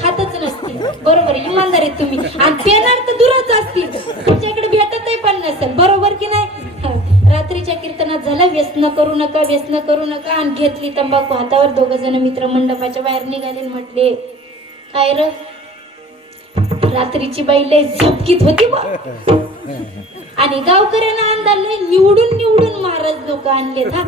खातच नसतील, बरोबर, इमानदार आहेत तुम्ही. आणि पेनार तर दूरच असतील, तुमच्या इकडे भेटतही पण नसेल, बरोबर की नाही? रात्रीच्या कीर्तनात झालं व्यसन करू नका आणि घेतली तंबाखू हातावर. 2 जण मित्र मंडपाच्या बाहेर निघाले. म्हटले, काय र, रात्रीची बाई लय झपकीत होती बा. आणि गावकऱ्यांना अंदाज लय निवडून महाराज लोक आणलेत. हा,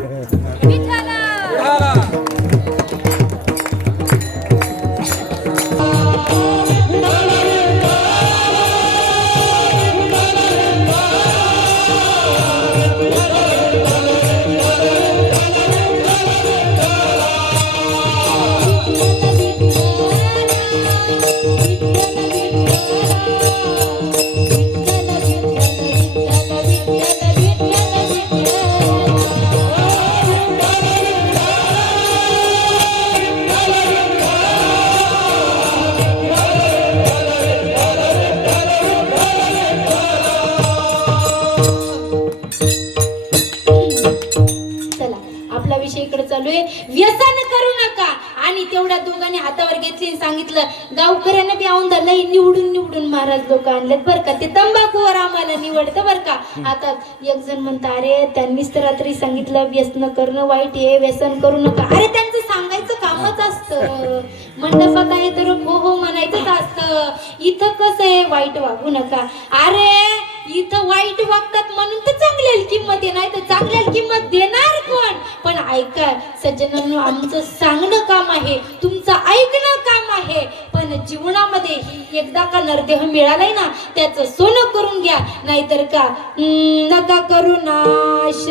व्यसन करू नका. आणि तेवढ्या दोघांनी हातावर घेतली, सांगितलं गावकऱ्यांना बी आऊन लई निवडून महाराज लोक आणलेत बर का. ते तंबाखूवर आम्हाला निवडतं बर का. आता एक जण म्हणता, अरे त्यांनीच तर रात्री सांगितलं व्यसन करणं वाईट आहे, व्यसन करू नका. अरे त्यांचं सांगायचं कामच असतं. मंडपात आहे तर हो म्हणायचंच असतं. इथं कसं आहे, वाईट वागू नका. अरे इथं वाईट वागतात म्हणून तर चांगल्याला किंमत आहे, नाही तर चांगल्याला किंमत देणार कोण? पण ऐका सज्जनांनो, आमचं सांगणं काम आहे, तुमचं ऐकणं काम आहे. पण जीवनामध्ये एकदा का नरदेह मिळालाय ना, त्याचं सोनं करून घ्या. नाहीतर का नका करू नाश.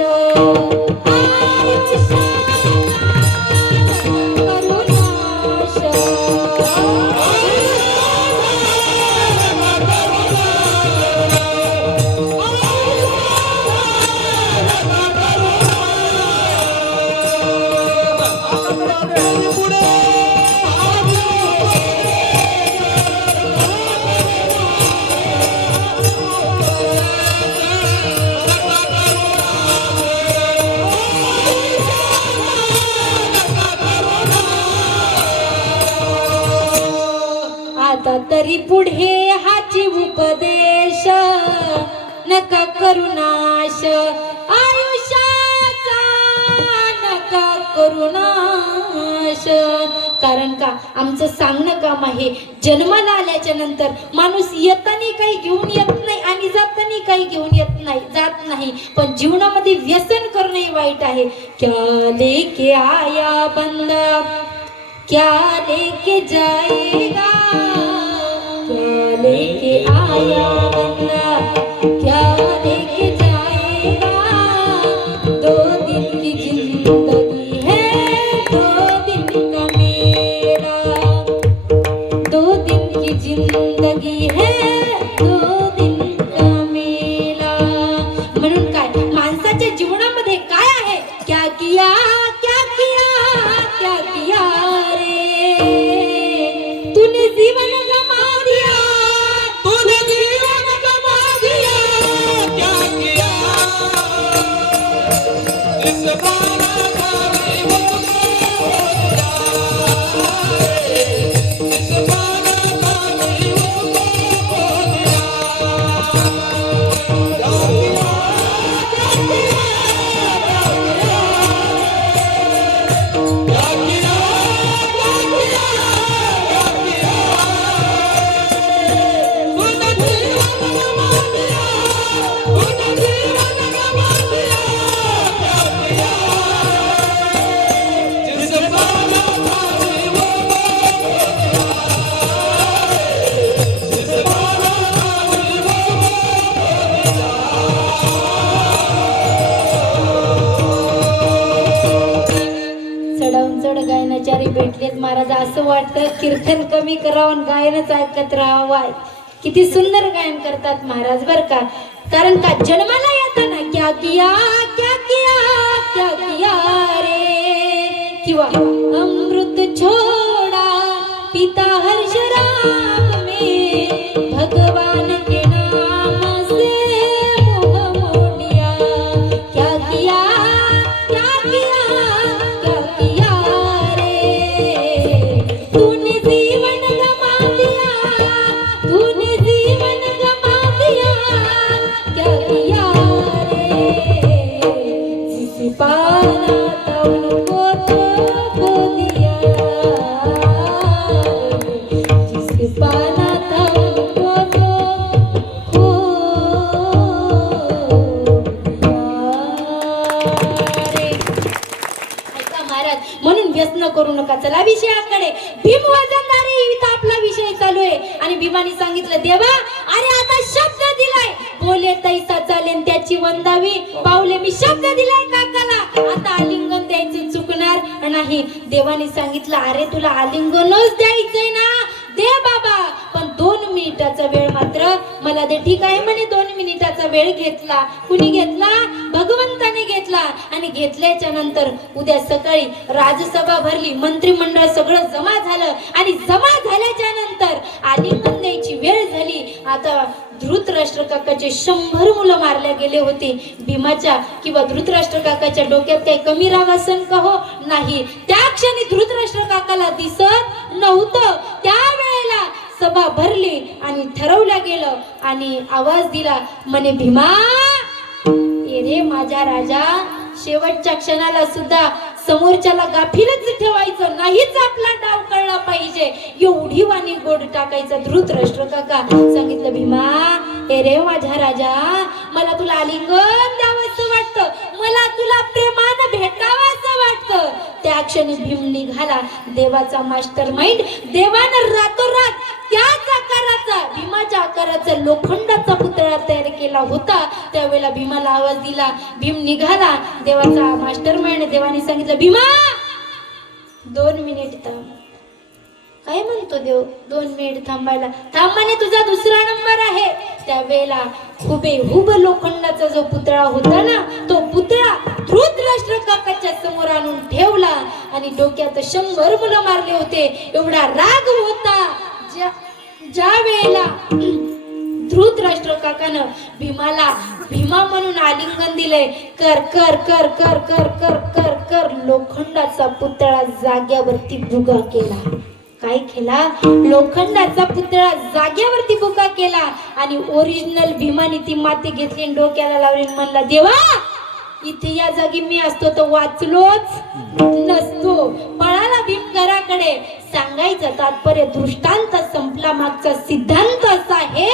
तरी पुढे हाची उपदेश नका करुणाश आयुष्याचा नका करुणाश. कारण का आमचं सांगणं काम आहे, जन्माला आल्याच्या नंतर माणूस येताना काही घेऊन येत नाही आणि जाताना काही घेऊन जात नाही, पण जीवनामध्ये व्यसन करणं हे वाईट आहे. क्या लेके आया बंदा क्या लेके जाएगा, क्या लेके आया बंदा क्या लेके जाएगा. 2 दिन की जिंदगी है 2 दिन का मेला, 2 दिन की जिंदगी है 2 दिन का मेला. म्हणून काय माणसाच्या जीवनामध्ये काय आहे, क्या किया क्या किया क्या किया रे, तूने जीवन गमा दिया, तूने जीवन गमा दिया, क्या किया इस बाला खाली मुझको रे, इस बाला खाली मुझको दिया. चढावून चढ गायनाचारी भेटलेत महाराज. असं वाटतं कीर्तन कमी करावं गायनच ऐकत राहावं. किती सुंदर गायन करतात महाराज बर का. कारण का जन्माला येताना क्या किया क्या किया क्या किया रे, किंवा अमृत छोड़ा पिता हर शराब में, भगवान के नाम से मुंह मोड़ लिया. क्या किया क्या किया क्या किया रे, तूने जीवन गमा दिया, तूने जीवन गमा दिया, क्या किया रे. जिसे पाना था उनको तो खो दिया, जिसे पाना था उनको तो खो दिया रे. ऐका महाराज, म्हणून व्यसन करू नका. चला विषयाकडे. भीम वजनदारी इथं आपला विषय चालू आहे आणि भीमाने सांगितलं देवा अरे आता शब्द दिलाय, बोले तैसा चालेन त्याची वंदावी, पावले मी शब्द दिलाय काकाला, आता आलिंगन द्यायचं चुकणार नाही. देवाने सांगितलं अरे तुला आलिंगनच द्यायचंय ना, दे बाबा, पण 2 मिनिटाचा वेळ मात्र मला दे. ठीक आहे म्हणे. 2 मिनिटाचा वेळ घेतला. कुणी घेतला? भगवंताने घेतला. आणि घेतल्याच्या नंतर उद्या सकाळी राजसभा भरली, मंत्रिमंडळ सगळं जमा झालं आणि जमा झाल्याच्या नंतर आलिंगन द्यायची वेळ झाली. आता धृतराष्ट्र काकाचे 100 मुलं मारले गेले होते. भीमाच्या किंवा धृतराष्ट्र काकाच्या डोक्यात काही कमी राग असन का हो? नाही. त्या क्षणी धृतराष्ट्र काकाला दिसत नव्हतं. त्यावेळेला सभा भरली आणि ठरवलं गेलं आणि आवाज दिला म्हणे भीमा ये रे माझा राजा, शेवटच्या क्षणाला सुद्धा समोरच्याला गाफीलच ठेवायचं नाहीच, आपला डाव कळला पाहिजे, एवढी वाणी गोड टाकायचा. धृतराष्ट्र काका सांगितलं भीमा ए रे माझ्या राजा, मला तुला आलिंगन द्यावंसं वाटतं, मला तुला प्रेमानं भेटावंसं वाटतं. त्या क्षणी भीम निघाला. देवाचा मास्टर माइंड, देवानं रातोरात त्याच आकाराचा, भीमाच्या आकाराचा लोखंडाचा पुतळा तयार केला होता. त्यावेळेला भीमाला आवाज दिला. भीम निघाला. देवाचा मास्टर माइंड, देवाने सांगितलं भीमा 2 मिनिट थांब. काय म्हणतो देव? 2 मिनिट थांबायला? थांब म्हणे, तुझा दुसरा नंबर आहे. त्यावेळेला हुबेहूब लोखंडाचा जो पुतळा होता ना, तो पुतळा धृतराष्ट्र काकाच्या समोर आणून ठेवला आणि डोक्यात 100 मुलं मारले होते. एवढा राग होता. ज्या वेळेला धृतराष्ट्र काकानं भीमाला भीमा म्हणून आलिंगन दिले, कर कर कर कर कर कर कर कर लोखंडाचा पुतळा जाग्यावरती भुगा केला. काय केला, लोखंडाचा पुतळा जाग्यावरती बुका केला आणि ओरिजिनल भीमाने ती माती घेतली आणि डोक्याला लावली आणि म्हणला, देवा इथे या जागी मी असतो तर वाचलोच नसतो. पळाला भीम घराकडे. सांगायचं तात्पर्य, दृष्टांत संपला. मागचा सिद्धांत असा आहे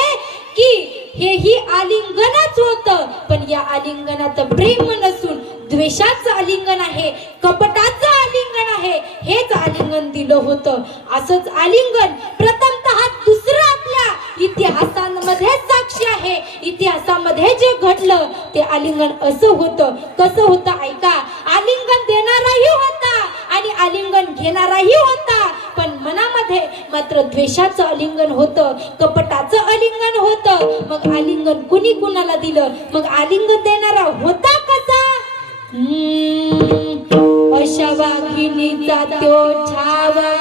की हेही आलिंगनच होतं, पण या आलिंगनात प्रेम नसून द्वेषाचं आलिंगन आहे, कपटाचं आलिंगन आहे. हेच आलिंगन दिलं होतं. असंच आलिंगन प्रथमतः दुसरं आपल्या इतिहासांमध्ये साक्षी आहे. इतिहासामध्ये जे घडलं ते आलिंगन असं होतं. कसं होतं ऐका. आलिंगन देणाराही होता आणि आलिंगन घेणाराही होता, पण मनामध्ये मात्र द्वेषाचं आलिंगन होतं, कपटाचं आलिंगन होतं. मग आलिंगन कुणी कुणाला दिलं? मग आलिंगन देणारा होता कसा? अशा वाघिणीचा त्यो छावा,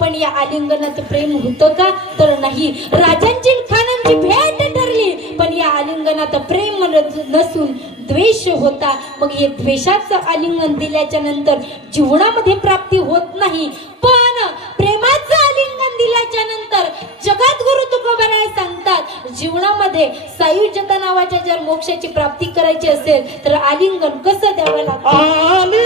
पण या आलिंगनात प्रेम होतं का? तर नाही. राजांची खानांची भेट ठरली, पण या आलिंगनात प्रेम नसून द्वेष होता. मग हे द्वेषाचं आलिंगन दिल्याच्या नंतर जीवनामध्ये प्राप्ती होत नाही, पण प्रेमाचं आलिंगन दिल्याच्या नंतर जगद्गुरु तुकोबाराय सांगतात, जीवनामध्ये सायुज्यता नावाच्या जर मोक्षाची प्राप्ती करायची असेल तर आलिंगन कसं द्यावं लागतं?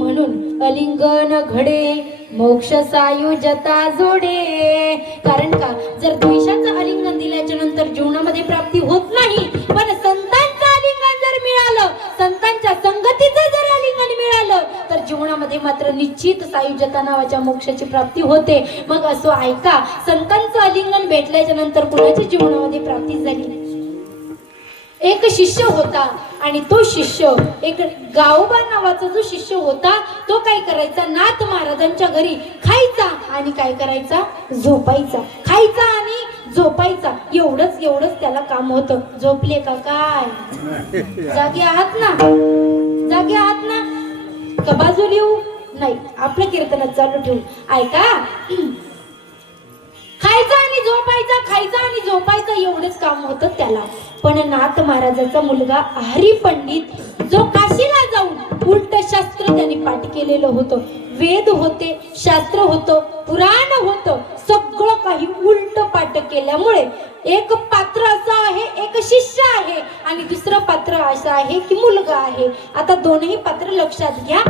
म्हणून अलिंगन घडे मोक्ष सायुजता जोडे. कारण का, जर द्वेषाचं आलिंगन दिल्याच्या नंतर जीवनामध्ये प्राप्ती होत नाही, पण संतांचं आलिंगन जर मिळालं, संतांच्या संगतीचं जर आलिंगन मिळालं, तर जीवनामध्ये मात्र निश्चित सायुजता नावाच्या मोक्षाची प्राप्ती होते. मग असो ऐका, संतांचं आलिंगन भेटल्याच्या नंतर कुणाच्या जीवनामध्ये प्राप्ती झाली? एक शिष्य होता आणि तो शिष्य, एक गावोबा नावाचा जो शिष्य होता, तो काय करायचा, नाथ महाराजांच्या घरी खायचा आणि काय करायचा, झोपायचा. खायचा आणि झोपायचा, एवढंच त्याला काम होतं. झोपले का काय? जागे आहात ना? जागे आहात ना? का बाजूला येऊ? नाही, आपल्या कीर्तनात चालू ठेवू. ऐका, खायचं आणि झोपायचं, खायचं आणि झोपायचं, एवढंच काम होतं त्याला. पण नाथ महाराजाचा मुलगा हरिपंडित, जो काशीला जाऊन उलट शास्त्र त्याने पाठ केलेलं होतं. वेद होते, शास्त्र होतं, पुराण होतं, सगळं काही उलट पाठ केल्यामुळे एक पात्र असं आहे, एक शिष्य आहे आणि दुसरं पात्र असं आहे की मुलगा आहे. आता दोनही पात्र लक्षात घ्या.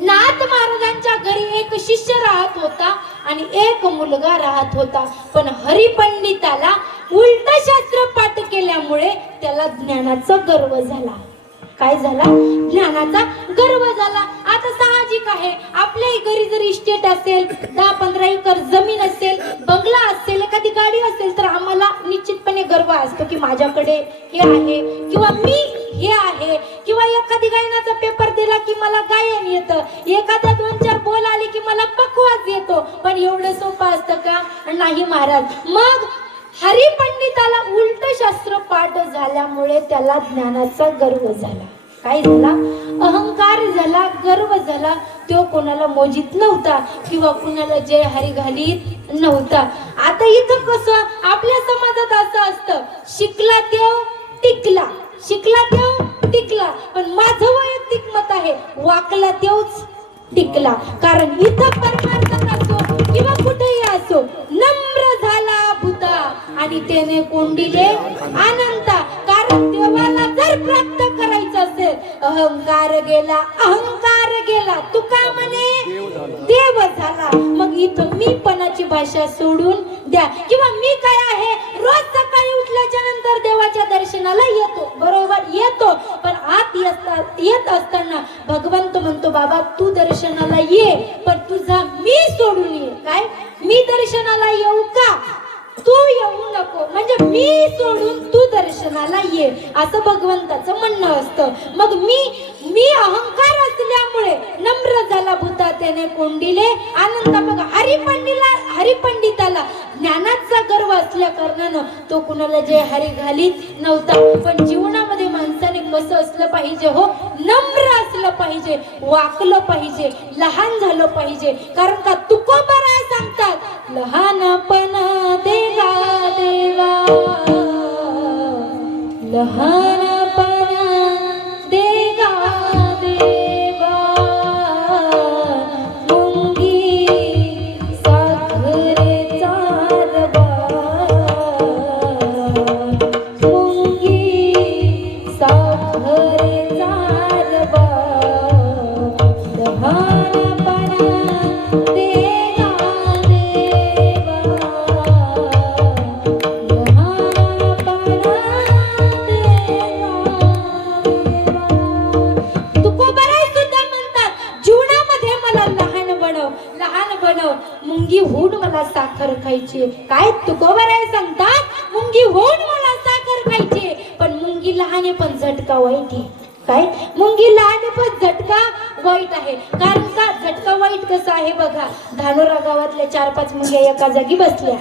नाथ महाराजांच्या घरी एक शिष्य राहत होता आणि एक मुलगा राहत होता. पण हरिपंडिताला उलट शास्त्र पाठ केल्यामुळे त्याला ज्ञानाचा गर्व झाला. काय झाला? ज्ञानाचा गर्व झाला. आता साहजिक आहे, आपल्या घरी जर इस्टेट असेल, 10-15 एकर जमीन असेल, बंगला असेल, एखादी गाडी असेल, तर आम्हाला निश्चितपणे गर्व असतो की माझ्याकडे हे आहे किंवा मी हे आहे. किंवा एखादी गायनाचा पेपर दिला की मला गायन येतं, एखादा 2-4 बोल आले की मला पकवाज येतो. पण एवढं सोपं असतं का? नाही महाराज. मग हरिपंडिताला उलट शास्त्र पाठ झाल्यामुळे त्याला ज्ञानाचा गर्व झाला. काय झाला? अहंकार झाला, गर्व झाला. तो कोणाला मोजित नव्हता किंवा कोणाला जय हरी घालीत नव्हता. आता इथं कसं आपल्या समाजात असं असतं, शिकला त्यो टिकला, शिकला त्यो टिकला. पण माझं वैयक्तिक मत आहे, वाकला त्योच टिकला. कारण इथं परमार्थात असो किंवा कुठेही असो, नम्र झाला भूता आणि त्याने कोंडिले अनंता. कारण देवाला जर प्राप्त करायचं असेल, अहंकार गेला, अहंकार गेला, तुका म्हणे देव झाला. मग इथं मीपणाची भाषा सोडून द्या. किंवा मी काय आहे, रोज सकाळी उठल्याच्या नंतर देवाच्या दर्शनाला येतो, बरोबर येतो. पण आत येत असताना भगवंत म्हणतो, बाबा तू दर्शनाला ये, पण तुझा मी सोडून ये. काय? मी दर्शनाला येऊ का? तू येऊ नको. म्हणजे मी सोडून तू दर्शनाला ये, असं भगवंताचं म्हणणं असतं. मग मी अहंकार असल्यामुळे नम्र झाला भूता त्याने कोंडिले आनंद. बघा, हरिपंडिताला ज्ञानाचा गर्व असल्या कारणानं तो कुणाला जय हरी घालीत नव्हता. पण जीवनामध्ये माणसाने कसं असलं पाहिजे हो? नम्र असलं पाहिजे, वाकलं पाहिजे, लहान झालं पाहिजे. कारण का तुकोबाराय सांगतात, लहानपण देगा देवा, लहानपण देगा देवा, मुंगी साखरेचा रवा, मुंगी साखरेचा रवा, लहानपण देगा देवा, लहानपण देगा. तुकोबाराय सुद्धा म्हणतात, जीवनामध्ये मला लहान बनव, मुंगी होऊन मला साखर खायची. काय तुकोबाराय सांगतात, मुंगी होऊन मुंगी लहान आहे पण झटका वाईट आहे. काय मुंगी लहान आहे पण झटका वाईट आहे. कारण का झटका वाईट कसा आहे बघा. धानोरा गावातल्या 4-5 मुंग्या एका जागी बसल्या.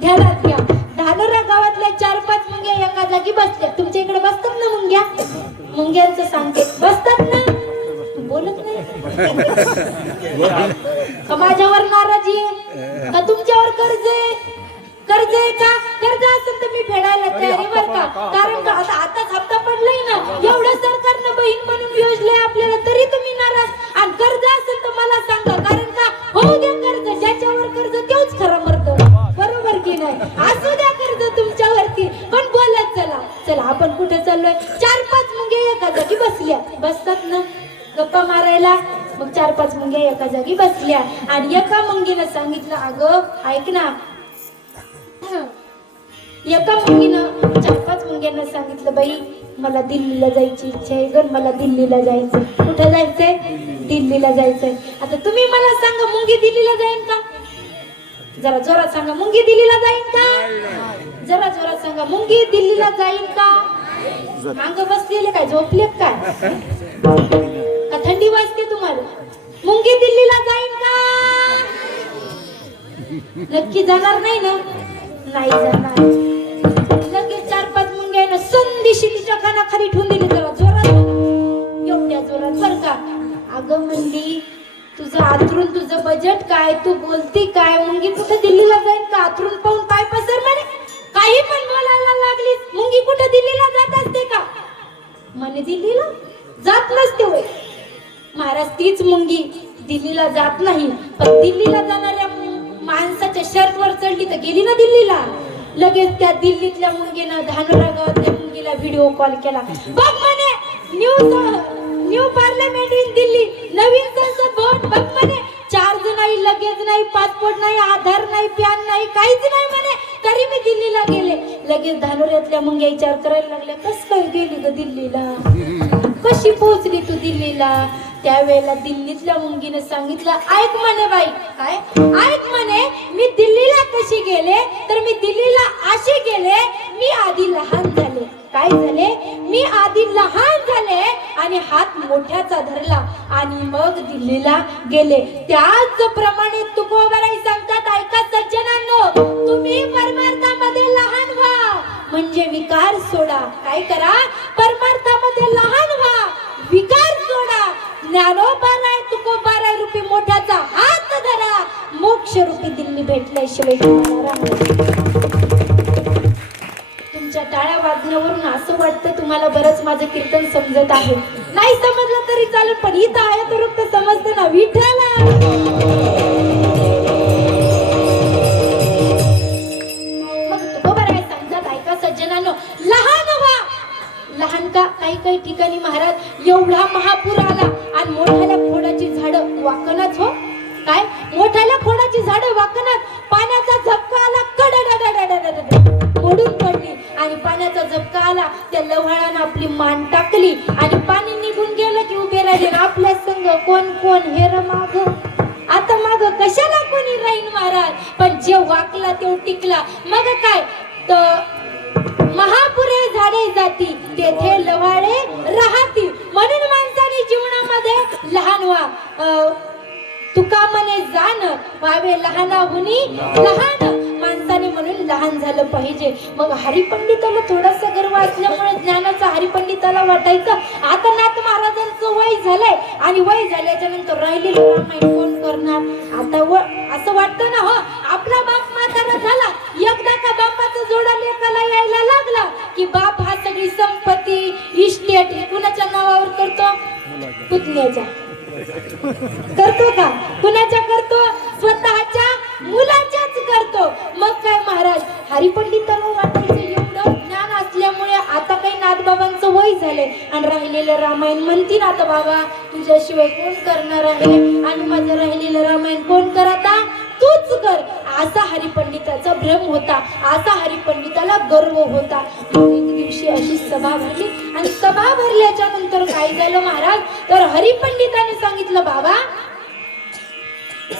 ध्यानात घ्या, धानोरा गावातल्या 4-5 मुंग्या एका जागी बसल्या. तुमच्या इकडे बसतात ना मुंग्या? मुंग्यांचं सांगते, बसतात ना? बोलत नाही का? माझ्यावर नाराजी आहे का तुमच्यावर कर्ज आहे? कर्ज आहे का? कर्ज असेल तर मी फेडायला तयारी बर का. कारण का आताच हप्ता पडलाय ना. एवढं सरकारनं बहीण म्हणून योजलंय आपल्याला तरी तुम्ही नाराज. आणि कर्ज असेल तर मला सांगा. कारण का होऊ द्या कर्ज, ज्याच्यावर कर्ज तेच खरं मरतो. बरोबर की नाही? असू द्या कर्ज तुमच्यावरती, पण बोलत चला. चला आपण कुठे चाललोय? 4-5 मुंग्या एका जागी बसल्या. बसतात ना गप्पा मारायला. मग 4-5 मुंग्या एका जागी बसल्या आणि एका मुंगीनं सांगितलं, अगं ऐक ना. एका मुंगीनं 4-5 मुंग्यांना सांगितलं, बाई मला दिल्लीला जायची इच्छा आहे ग. मला दिल्लीला जायचंय. कुठं जायचंय? दिल्लीला जायचंय. आता तुम्ही मला सांगा, मुंगी दिल्लीला जाईन का? जरा जोरात सांगा, मुंगी दिल्लीला जाईन का? जरा जोरात सांगा, मुंगी दिल्लीला जाईन का? मांग बसलेले काय झोपले काय? का थंडी वाजते तुम्हाला? मुंगी दिल्लीला जाईन का? नक्की जाणार नाही ना? नाही जाणार. लगेच 4-5 मुंग्यानं संदेशी तिच्या कानाखाली ठेवून दिली. जरा जोरात, एवढ्या जोरात बर का. अगं म्हणली, तुझं आतरून तुझं बजेट काय? तू बोलती काय? मुंगी कुठे दिल्लीला जाईन का? आतरून पाहून पाय पसर म्हणे. काही पण बोलायला लागली. मुंगी कुठे दिल्लीला जात असते का? म्हणे दिल्लीला जात नसते होय. महाराज तीच मुंगी दिल्लीला जात नाही, पण दिल्लीला जाणाऱ्या माणसाच्या शर्टवर चढली तर गेली ना दिल्लीला. लगेच त्या दिल्लीतल्या मुंगीनं धानोरा गावातल्या मुंगीला व्हिडिओ कॉल केला. बघ म्हणे न्यू पार्लमेंट इन दिल्ली, नवीन संसद भवन बघ म्हणे. चार्ज नाही, लगेच नाही, पासपोर्ट नाही, आधार नाही, पॅन नाही, काहीच नाही म्हणे. तरी मी दिल्लीला गेले. लगेच धानोऱ्यातल्या मुंग्या विचार करायला लागल्या, कस काय गेली ग दिल्लीला? कशी पोहोचली तू दिल्लीला? त्यावेळेला दिल्लीतल्या मुंगीने सांगितलं, ऐक म्हणे बाई. काय ऐक म्हणे? मी दिल्लीला कशी गेले तर मी दिल्लीला अशी गेले, मी आधी लहान झाले. काय झाले? मी आधी लहान झाले आणि हात मोठ्याचा धरला आणि मग दिल्लीला गेले. त्याचप्रमाणे तुकोबाराई सांगतात, ऐका सज्जनांनो, तुम्ही परमार्थामध्ये लहान व्हा म्हणजे विकार सोडा. काय करा? परमार्थामध्ये लहान व्हा, विकार सोडा. ज्ञानोबाराय तुकोबाराय रूपी मोठ्याचा हात धरा. मोक्ष रूपी दिल्ली भेटल्याशिवाय तुम्हाला तुमच्या टाळ्या वाजण्यावरून असं वाटतं तुम्हाला बरंच माझं कीर्तन समजत आहे. नाही समजलं तरी चालेल, पण इथं आहे तर फक्त समजतं ना. विठ्ठला मग तुकोबाराय सांगतात, ऐका सज्जनांनो, लहान व्हा. लहान का? काही ठिकाणी महाराज एवढा महापूर आला आणि मोठ्याल्या खोडाची झाडं वाकनाच. हो काय? मोठ्याल्या खोडाची झाडं वाकनात. पाण्याचा झपका आला, कडडडडडडड मोडून पडली आणि पाण्याचा झपका आला. त्या लव्हाळानं आपली मान टाकली आणि पाणी निघून गेलं की उभे राहिले. आपल्या संग कोण कोण हेर माग. आता माग कशाला कोणी राहीन महाराज? पण जे वाकला तो टिकला. मग काय तर महापुरे झाडे जाती, तेथे लवाळे राहती. म्हणून माणसाने जीवनामध्ये लहान व्हा. तुका म्हणे जाण व्हावे लहानाहुनी लहान. माणसाने म्हणून लहान झालं पाहिजे. मग हरिपंडिताला थोडासा गर्व असल्यामुळे ज्ञानाचा हरिपंडिताला वाटायचं, आता नाथ महाराजांचं वय झालंय आणि वय झाल्याच्या नंतर राहिलेलं रामायण कोण करणार? आता असं वाटतं ना, हो आपला बाप म्हातारा झाला, एकदा का बापाचा जोडा लेकाला यायला लागला की बाप हा सगळी संपत्ती इस्टेट कुणाच्या नावावर करतो? पुतण्याच्या. करतो का? कुणाच्या करतो? स्वतःच्या मुलाच्याच करतो. मग काय महाराज हरिपंडिताला वाटायचं एवढं ज्ञान असल्यामुळे आता काही नाथबाबांचं वय झालंय आणि राहिलेलं रामायण म्हणतील, आता बाबा तुझ्याशिवाय कोण करणार आहे आणि माझं राहिलेलं रामायण कोण करता? तूच कर. असा हरिपंडिताचा भ्रम होता, असा हरिपंडिताला गर्व होता. एक दिवशी अशी सभा भरली आणि सभा भरल्याच्या नंतर काय झालं महाराज? तर हरिपंडिताने सांगितलं, बाबा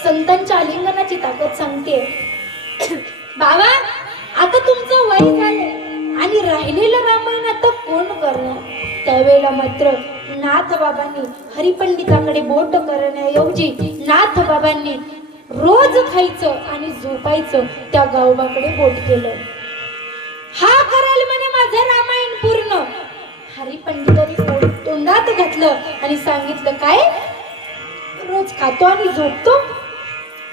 संतांच्या आलिंगनाची ताकद सांगते. बाबा आता तुमचं वय झालंय आणि राहिलेलं रामायण आता कोण त्यावेळेला मात्र नाथबाबांनी हरिपंडिताकडे बोट करण्याऐवजी नाथबाबांनी रोज खायचं आणि झोपायचं त्या गावबाकडे बोट केलं. हा करेल म्हणे माझं रामायण पूर्ण. हरिपंडितांनी तोंडात घातलं आणि सांगितलं काय, रोज खातो आणि झोपतो,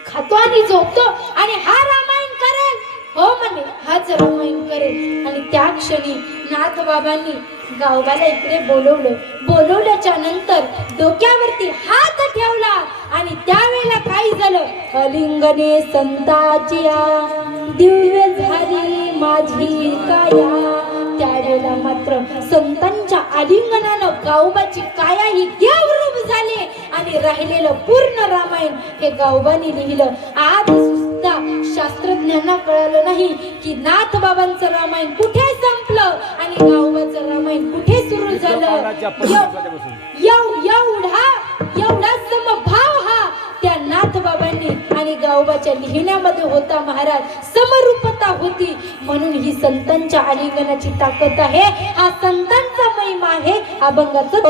खातो आणि झोपतो आणि हा रामायण करेल? हो म्हणे हाच रामायण करेल. आणि त्या क्षणी नाथबाबांनी गावबाला इकडे बोलवलं. बोलवल्याच्या नंतर डोक्यावरती हात ठेवला आणि त्यावेळेला काय झालं, अलिंगने संताची दिव्य झाली माझी काया. त्यावेळेला मात्र संतांच्या आलिंगनानं गावबाची काया ही देवरूप झाले आणि राहिलेलं पूर्ण रामायण हे गावबाने लिहिलं. आज सुद्धा शास्त्रज्ञांना कळालं नाही की नाथबाबांचं रामायण कुठे संपलं आणि गावबाचं रामायण कुठे सुरू झालं. एवढा समभाव हा त्या नाथबाबांनी आणि गावबाच्या लिहिण्यामध्ये होता महाराज. समरूपता होती म्हणून ही संतांच्या आलिंगनाची ताकद आहे. हा संतांचा महिमा आहे. अभंगाचं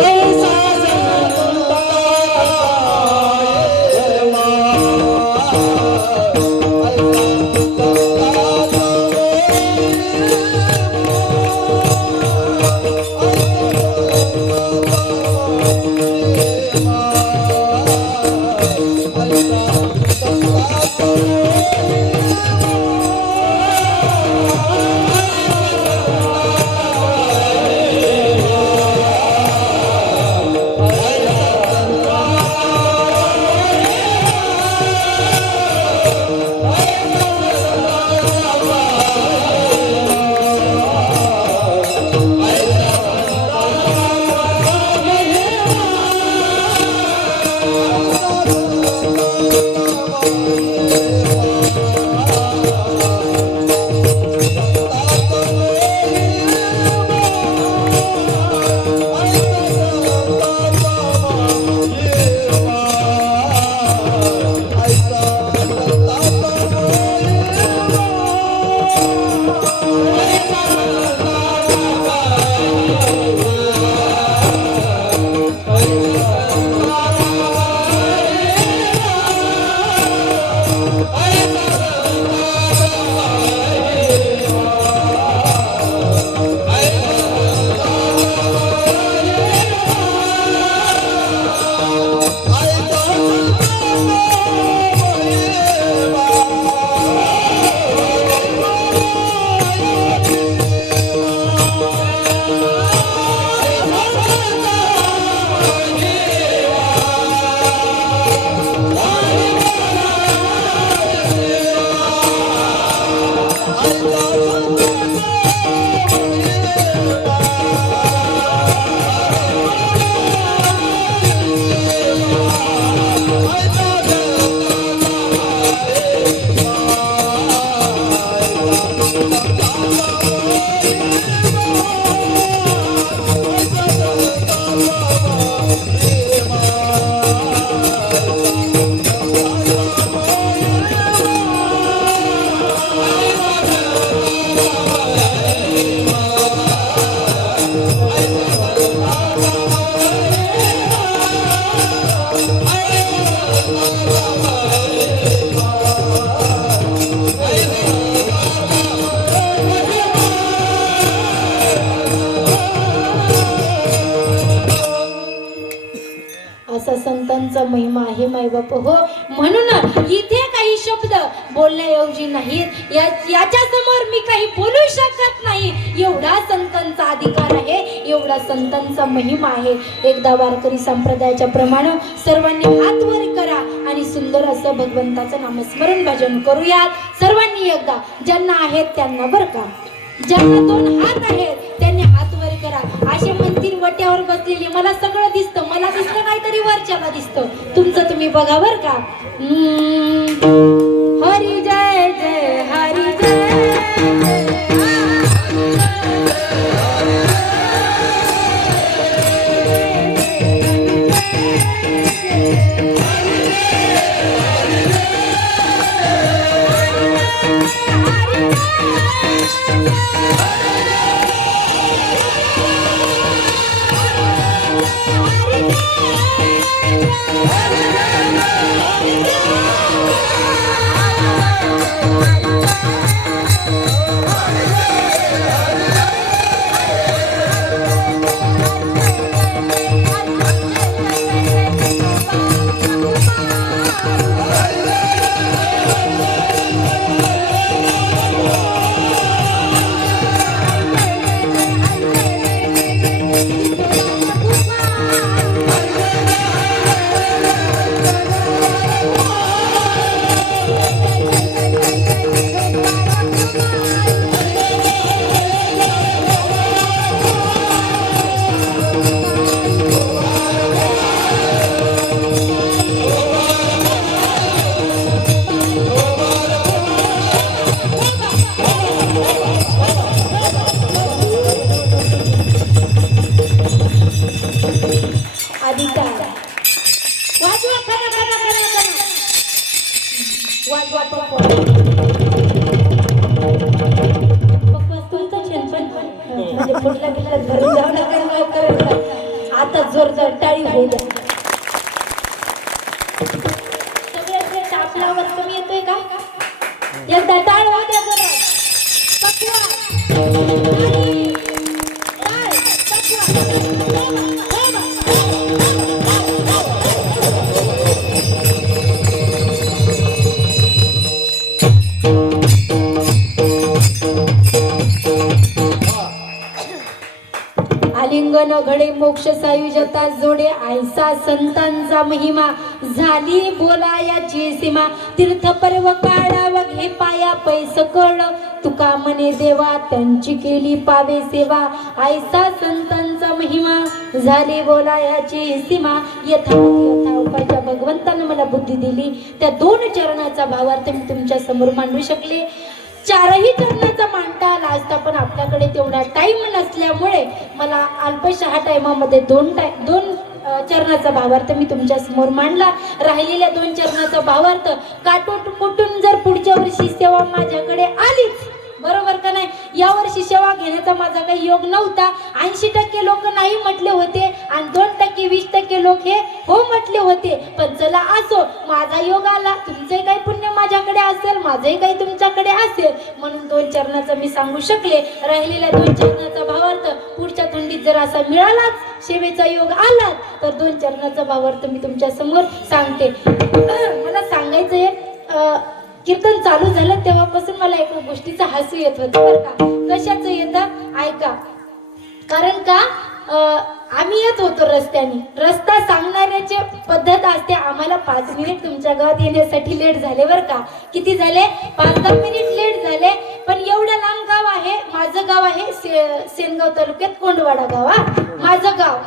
असा संतांचा महिमा आहे मायबाप हो. म्हणून इथे काही शब्द बोलण्याऐवजी नाहीत. याच्या समोर मी काही बोलू शकत नाही. एवढा संतांचा अधिकार आहे, एवढा संतांचा महिमा आहे. एकदा वारकरी संप्रदायाच्या प्रमाणे सर्वांनी हात वर करा आणि सुंदर असं भगवंताचं नामस्मरण भजन करूयात. सर्वांनी एकदा, ज्यांना आहेत त्यांना बर का, ज्यांना दोन हात आहेत त्यांनी हात वर करा. असे म्हणतील वट्यावर बसलेली मला सगळं दिसतं, मला दिसतं काहीतरी वरच्याला दिसतं. तुमचं तुम्ही बघा बर का. हरी जय जय हरी जय. म्हणजे फुटला गेला घरी जाऊ नका काय करायचं. आता जोरदार टाळी होऊ द्या. सगळ्याचे टापला आवाज कमी येतोय का? एकदा टाळ होऊ द्या जरा. पकवा. आणि टाळ, पकवा. आलिंगन घडे मोक्ष सायुजता जोडे आयसा संतांचा महिमा झाली बोलायाची सीमा तीर्थ पर्व काढाव घे पाया पैस कळ तुका म्हणे देवा त्यांची केली पावे सेवा आयसा संतांचा महिमा झाली बोलायाची सीमा यथा भगवंतानं मला बुद्धी दिली त्या 2 चरणाचा भावार्थ मी तुमच्या समोर मांडू शकले. 4ही चरणाचा मांडता आला असता पण आपल्याकडे तेवढा टाइम नसल्यामुळे मला अल्पशा टाइमामध्ये 2 चरणाचा भावार्थ मी तुमच्या समोर मांडला. राहिलेल्या 2 चरणाचा भावार्थ काटोट कुटून जर पुढच्या वर्षी सेवा माझ्याकडे आलीच बरोबर का नाही. या वर्षी सेवा घेण्याचा माझा काही योग नव्हता. 80% लोक नाही म्हटले होते आणि 2% 20% लोक हे हो म्हटले होते. पण चला असो माझा योग आला. तुमचे काही पुण्य माझ्याकडे असेल माझंही काही तुमच्याकडे असेल म्हणून 2 चरणाचा मी सांगू शकले. राहिलेल्या 2 चरणाचा भावार्थ पुढच्या थंडीत जर असा मिळालाच सेवेचा योग आला तर 2 चरणाचा भावार्थ मी तुमच्या समोर सांगते. मला सांगायचंय कीर्तन चालू झालं तेव्हापासून मला एका गोष्टीचं हसू येत होतं बरं का. कशाचं येतं ऐका. कारण का आम्ही येत होतो रस्त्याने. रस्ता सांगणाऱ्याची पद्धत असते. आम्हाला 5 मिनिट तुमच्या गावात येण्यासाठी लेट झाले बरं का. किती झाले? 5-10 मिनिट लेट झाले. पण एवढं लांब गाव आहे. माझं गाव आहे सेनगाव तालुक्यात कोंडवाडा गाव. माझं गाव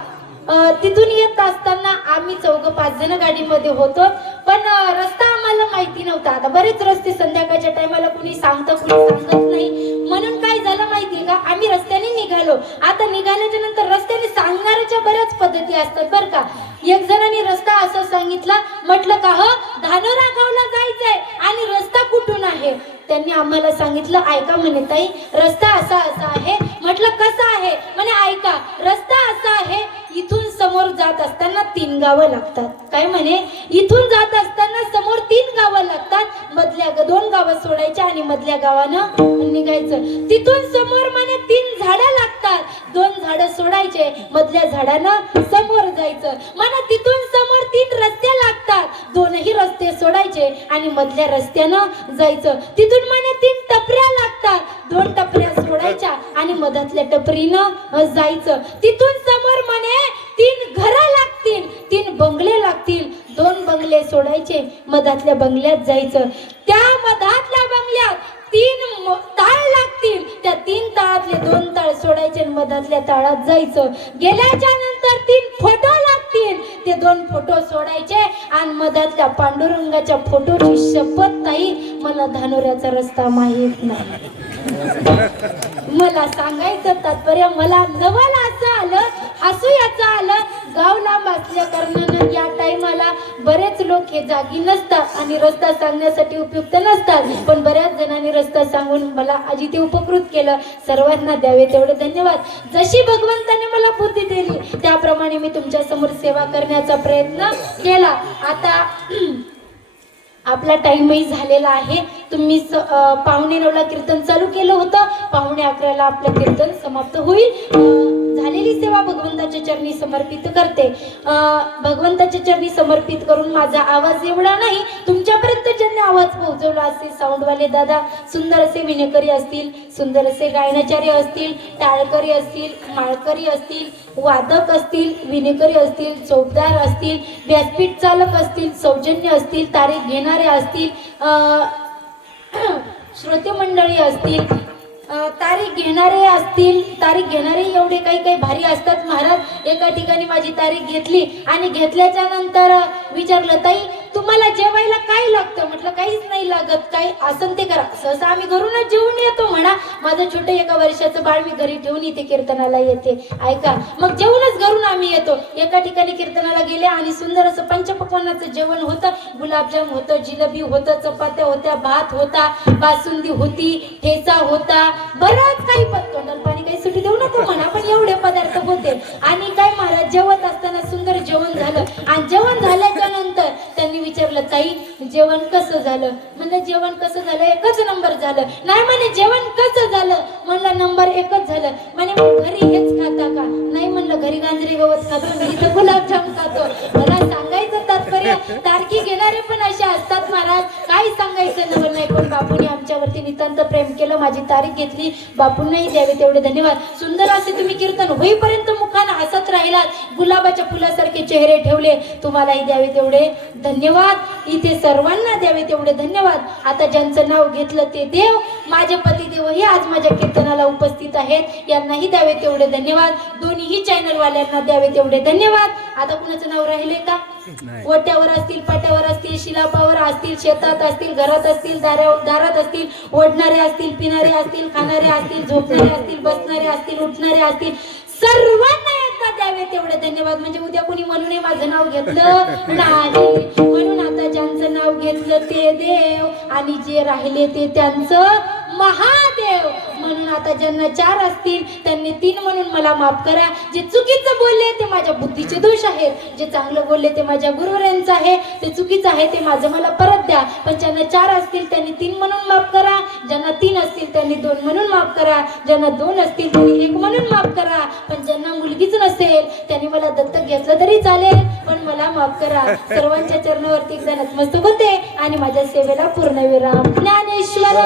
तिथून येत असताना आम्ही 4-5 जण गाडीमध्ये होतो. पण रस्ता आम्हाला माहिती नव्हता. आता बरेच रस्ते संध्याकाळच्या टायमाला कुणी सांगतं कुणी सांगत नाही. म्हणून काय झालं माहितीये का आम्ही रस्त्याने निघालो. आता निघाल्याच्या नंतर रस्त्याने सांगणाऱ्याच्या बऱ्याच पद्धती असतात बरं का. एक जणांनी रस्ता असं सांगितला. म्हटलं का हो धानोरा गावला जायचंय आणि रस्ता कुठून आहे. त्यांनी आम्हाला सांगितलं ऐका म्हणे ताई रस्ता असा आहे. म्हटलं कसा आहे. म्हणे ऐका रस्ता असा आहे इथून समोर जात असताना 3 गावं लागतात. काय म्हणे इथून जात असताना समोर 3 गावं लागतात. मधल्या 2 गावं सोडायच्या आणि मधल्या गावानं निघायचं. तिथून समोर म्हणे 3 झाडं लागतात. 2 झाडं सोडायचे मधल्या झाडानं समोर जायचं. म्हणे तिथून समोर 3 रस्ते लागतात. 2ही रस्ते सोडायचे आणि मधल्या रस्त्यानं जायचं. तिथून म्हणे 3 टपऱ्या लागतात. 2 टपऱ्या सोडायच्या आणि मधातल्या टपरीनं जायचं. तिथून समोर म्हणे 3 घरं लागतील. 3 बंगले लागतील. 2 बंगले सोडायचे मधातल्या बंगल्यात जायचं. त्या मधातल्या बंगल्यात 3 ताळ लागतील. त्या 3 ताळातले 2 ताळ सोडायचे आणि मधातल्या ताळात जायचं. गेल्याच्या नंतर 3 फोटो लागतील. ते 2 फोटो सोडायचे आणि मधातल्या पांडुरंगाच्या फोटोची शपथ ताई मला धानोऱ्याचा रस्ता माहित नाही. मला सांगायचं तात्पर्य मला नवल असं आलं हसू याचं आलं. गाव लांब असल्या कारणानं या टाइमाला बरेच लोक हे जागी नसतात आणि रस्ता सांगण्यासाठी उपयुक्त नसतात. पण बऱ्याच जणांनी रस्ता सांगून मला आजी ते उपकृत केलं. सर्वांना द्यावे तेवढे धन्यवाद. जशी भगवंताने मला बुद्धी दिली त्याप्रमाणे मी तुमच्या समोर सेवा करण्याचा प्रयत्न केला. आता आपला टाइमही झालेला आहे. तुम्ही 9:45ला कीर्तन चालू केलं होतं. 11:45ला आपलं कीर्तन समाप्त होईल. झालेली सेवा भगवंताच्या चरणी समर्पित करते. भगवंताच्या चरणी समर्पित करून माझा आवाज एवढा नाही तुमच्यापर्यंत ज्यांनी आवाज पोहोचवला असेल साऊंडवाले दादा सुंदर असे विनेकरी असतील, सुंदर असे गायनाचार्य असतील, टाळकरी असतील, माळकरी असतील, वादक असतील, विनेकरी असतील, चौकदार असतील, व्यासपीठ चालक असतील, सौजन्य असतील, तारीख घेणारे असतील, श्रोते मंडळी असतील, तारीख घेणारे एवढे काही भारी असतात. महाराज एका ठिकाणी माझी तारीख घेतली आणि घेतल्याच्या नंतर विचारलं ताई तुम्हाला जेवायला काय लागतं. म्हटलं काहीच नाही लागत, काही असं ते करा. सहसा आम्ही घरूनच जेवून येतो म्हणा. माझं छोटं 1 वर्षाचं बाळ मी घरी ठेवून इथे कीर्तनाला येते. ऐका मग जेवूनच घरून आम्ही येतो. एका ठिकाणी कीर्तनाला गेले आणि सुंदर असं पंचपक्वान्नाचं जेवण होतं. गुलाबजाम होतं, जिलेबी होतं, चपात्या होत्या, भात होता, बासुंदी होती, ठेचा होता, बरंच काही. तोंडाला पाणी काही सुटी देऊ आणि काय महाराज जेवत असताना सुंदर जेवण झालं आणि जेवण झाल्याच्या नंतर त्यांनी विचारलं ताई जेवण कसं झालं? म्हणलं जेवण कसं झालं? एकच नंबर झालं. नाही म्हणे जेवण कसं झालं? म्हणलं नंबर एकच झालं. म्हणे घरी हेच खाता का? नाही म्हणलं घरी गांजरी गवत खातो आणि इथं गुलाबजाम खातो. मला सांगायचं तात्पर्य तारखी घेणारे पण असे असतात महाराज, काही सांगायचं नवल नाही. पण बापूने आमच्यावरती नितांत प्रेम केलं, माझी तारीख घेतली. बापूंनाही द्यावे तेवढे धन्यवाद. सुंदर असे तुम्ही कीर्तन होईपर्यंत मुखानं हसत राहिलात, गुलाबाच्या फुलासारखे चेहरे ठेवले, तुम्हालाही द्यावे तेवढे धन्यवाद. इथे सर्वांना द्यावे तेवढे धन्यवाद. आता ज्यांचं नाव घेतलं ते देव, माझे पतिदेव हे आज माझ्या कीर्तनाला उपस्थित आहेत, यांनाही द्यावे तेवढे धन्यवाद. दोन्हीही चॅनलवाल्यांना द्यावे तेवढे धन्यवाद. आता कुणाचं नाव राहिले का? ओट्यावर असतील, पाट्यावर असतील, शिलापावर असतील, शेतात असतील, घरात असतील, दारात असतील, ओढणारे असतील, पिणारे असतील, खाणारे असतील, झोपणारे असतील, बसणारे असतील, उठणारे असतील, सर्वांना एकदा द्यावे तेवढे धन्यवाद. म्हणजे उद्या कोणी म्हणून माझं नाव घेतलं नाही, म्हणून आता ज्यांचं नाव घेतलं ते देव आणि जे राहिले ते त्यांचं महादेव. म्हणून आता ज्यांना 4 असतील त्यांनी 3 म्हणून मला माफ करा. जे चुकीचं बोलले ते माझ्या बुद्धीचे दोष आहेत, जे चांगलं बोलले ते माझ्या गुरुवरांचं आहे, ते चुकीचं आहे ते माझं मला परत द्या. पण ज्यांना 4 असतील त्यांनी 3 म्हणून माफ करा, ज्यांना 3 असतील त्यांनी 2 म्हणून माफ करा, ज्यांना 2 असतील त्यांनी 1 म्हणून माफ करा. पण ज्यांना मुलगीच नसेल त्यांनी मला दत्तक घेतलं तरी चालेल, पण मला माफ करा. सर्वांच्या चरणावरती एकदा नतमस्तक होते आणि माझ्या सेवेला पूर्णविराम. ज्ञानेश्वर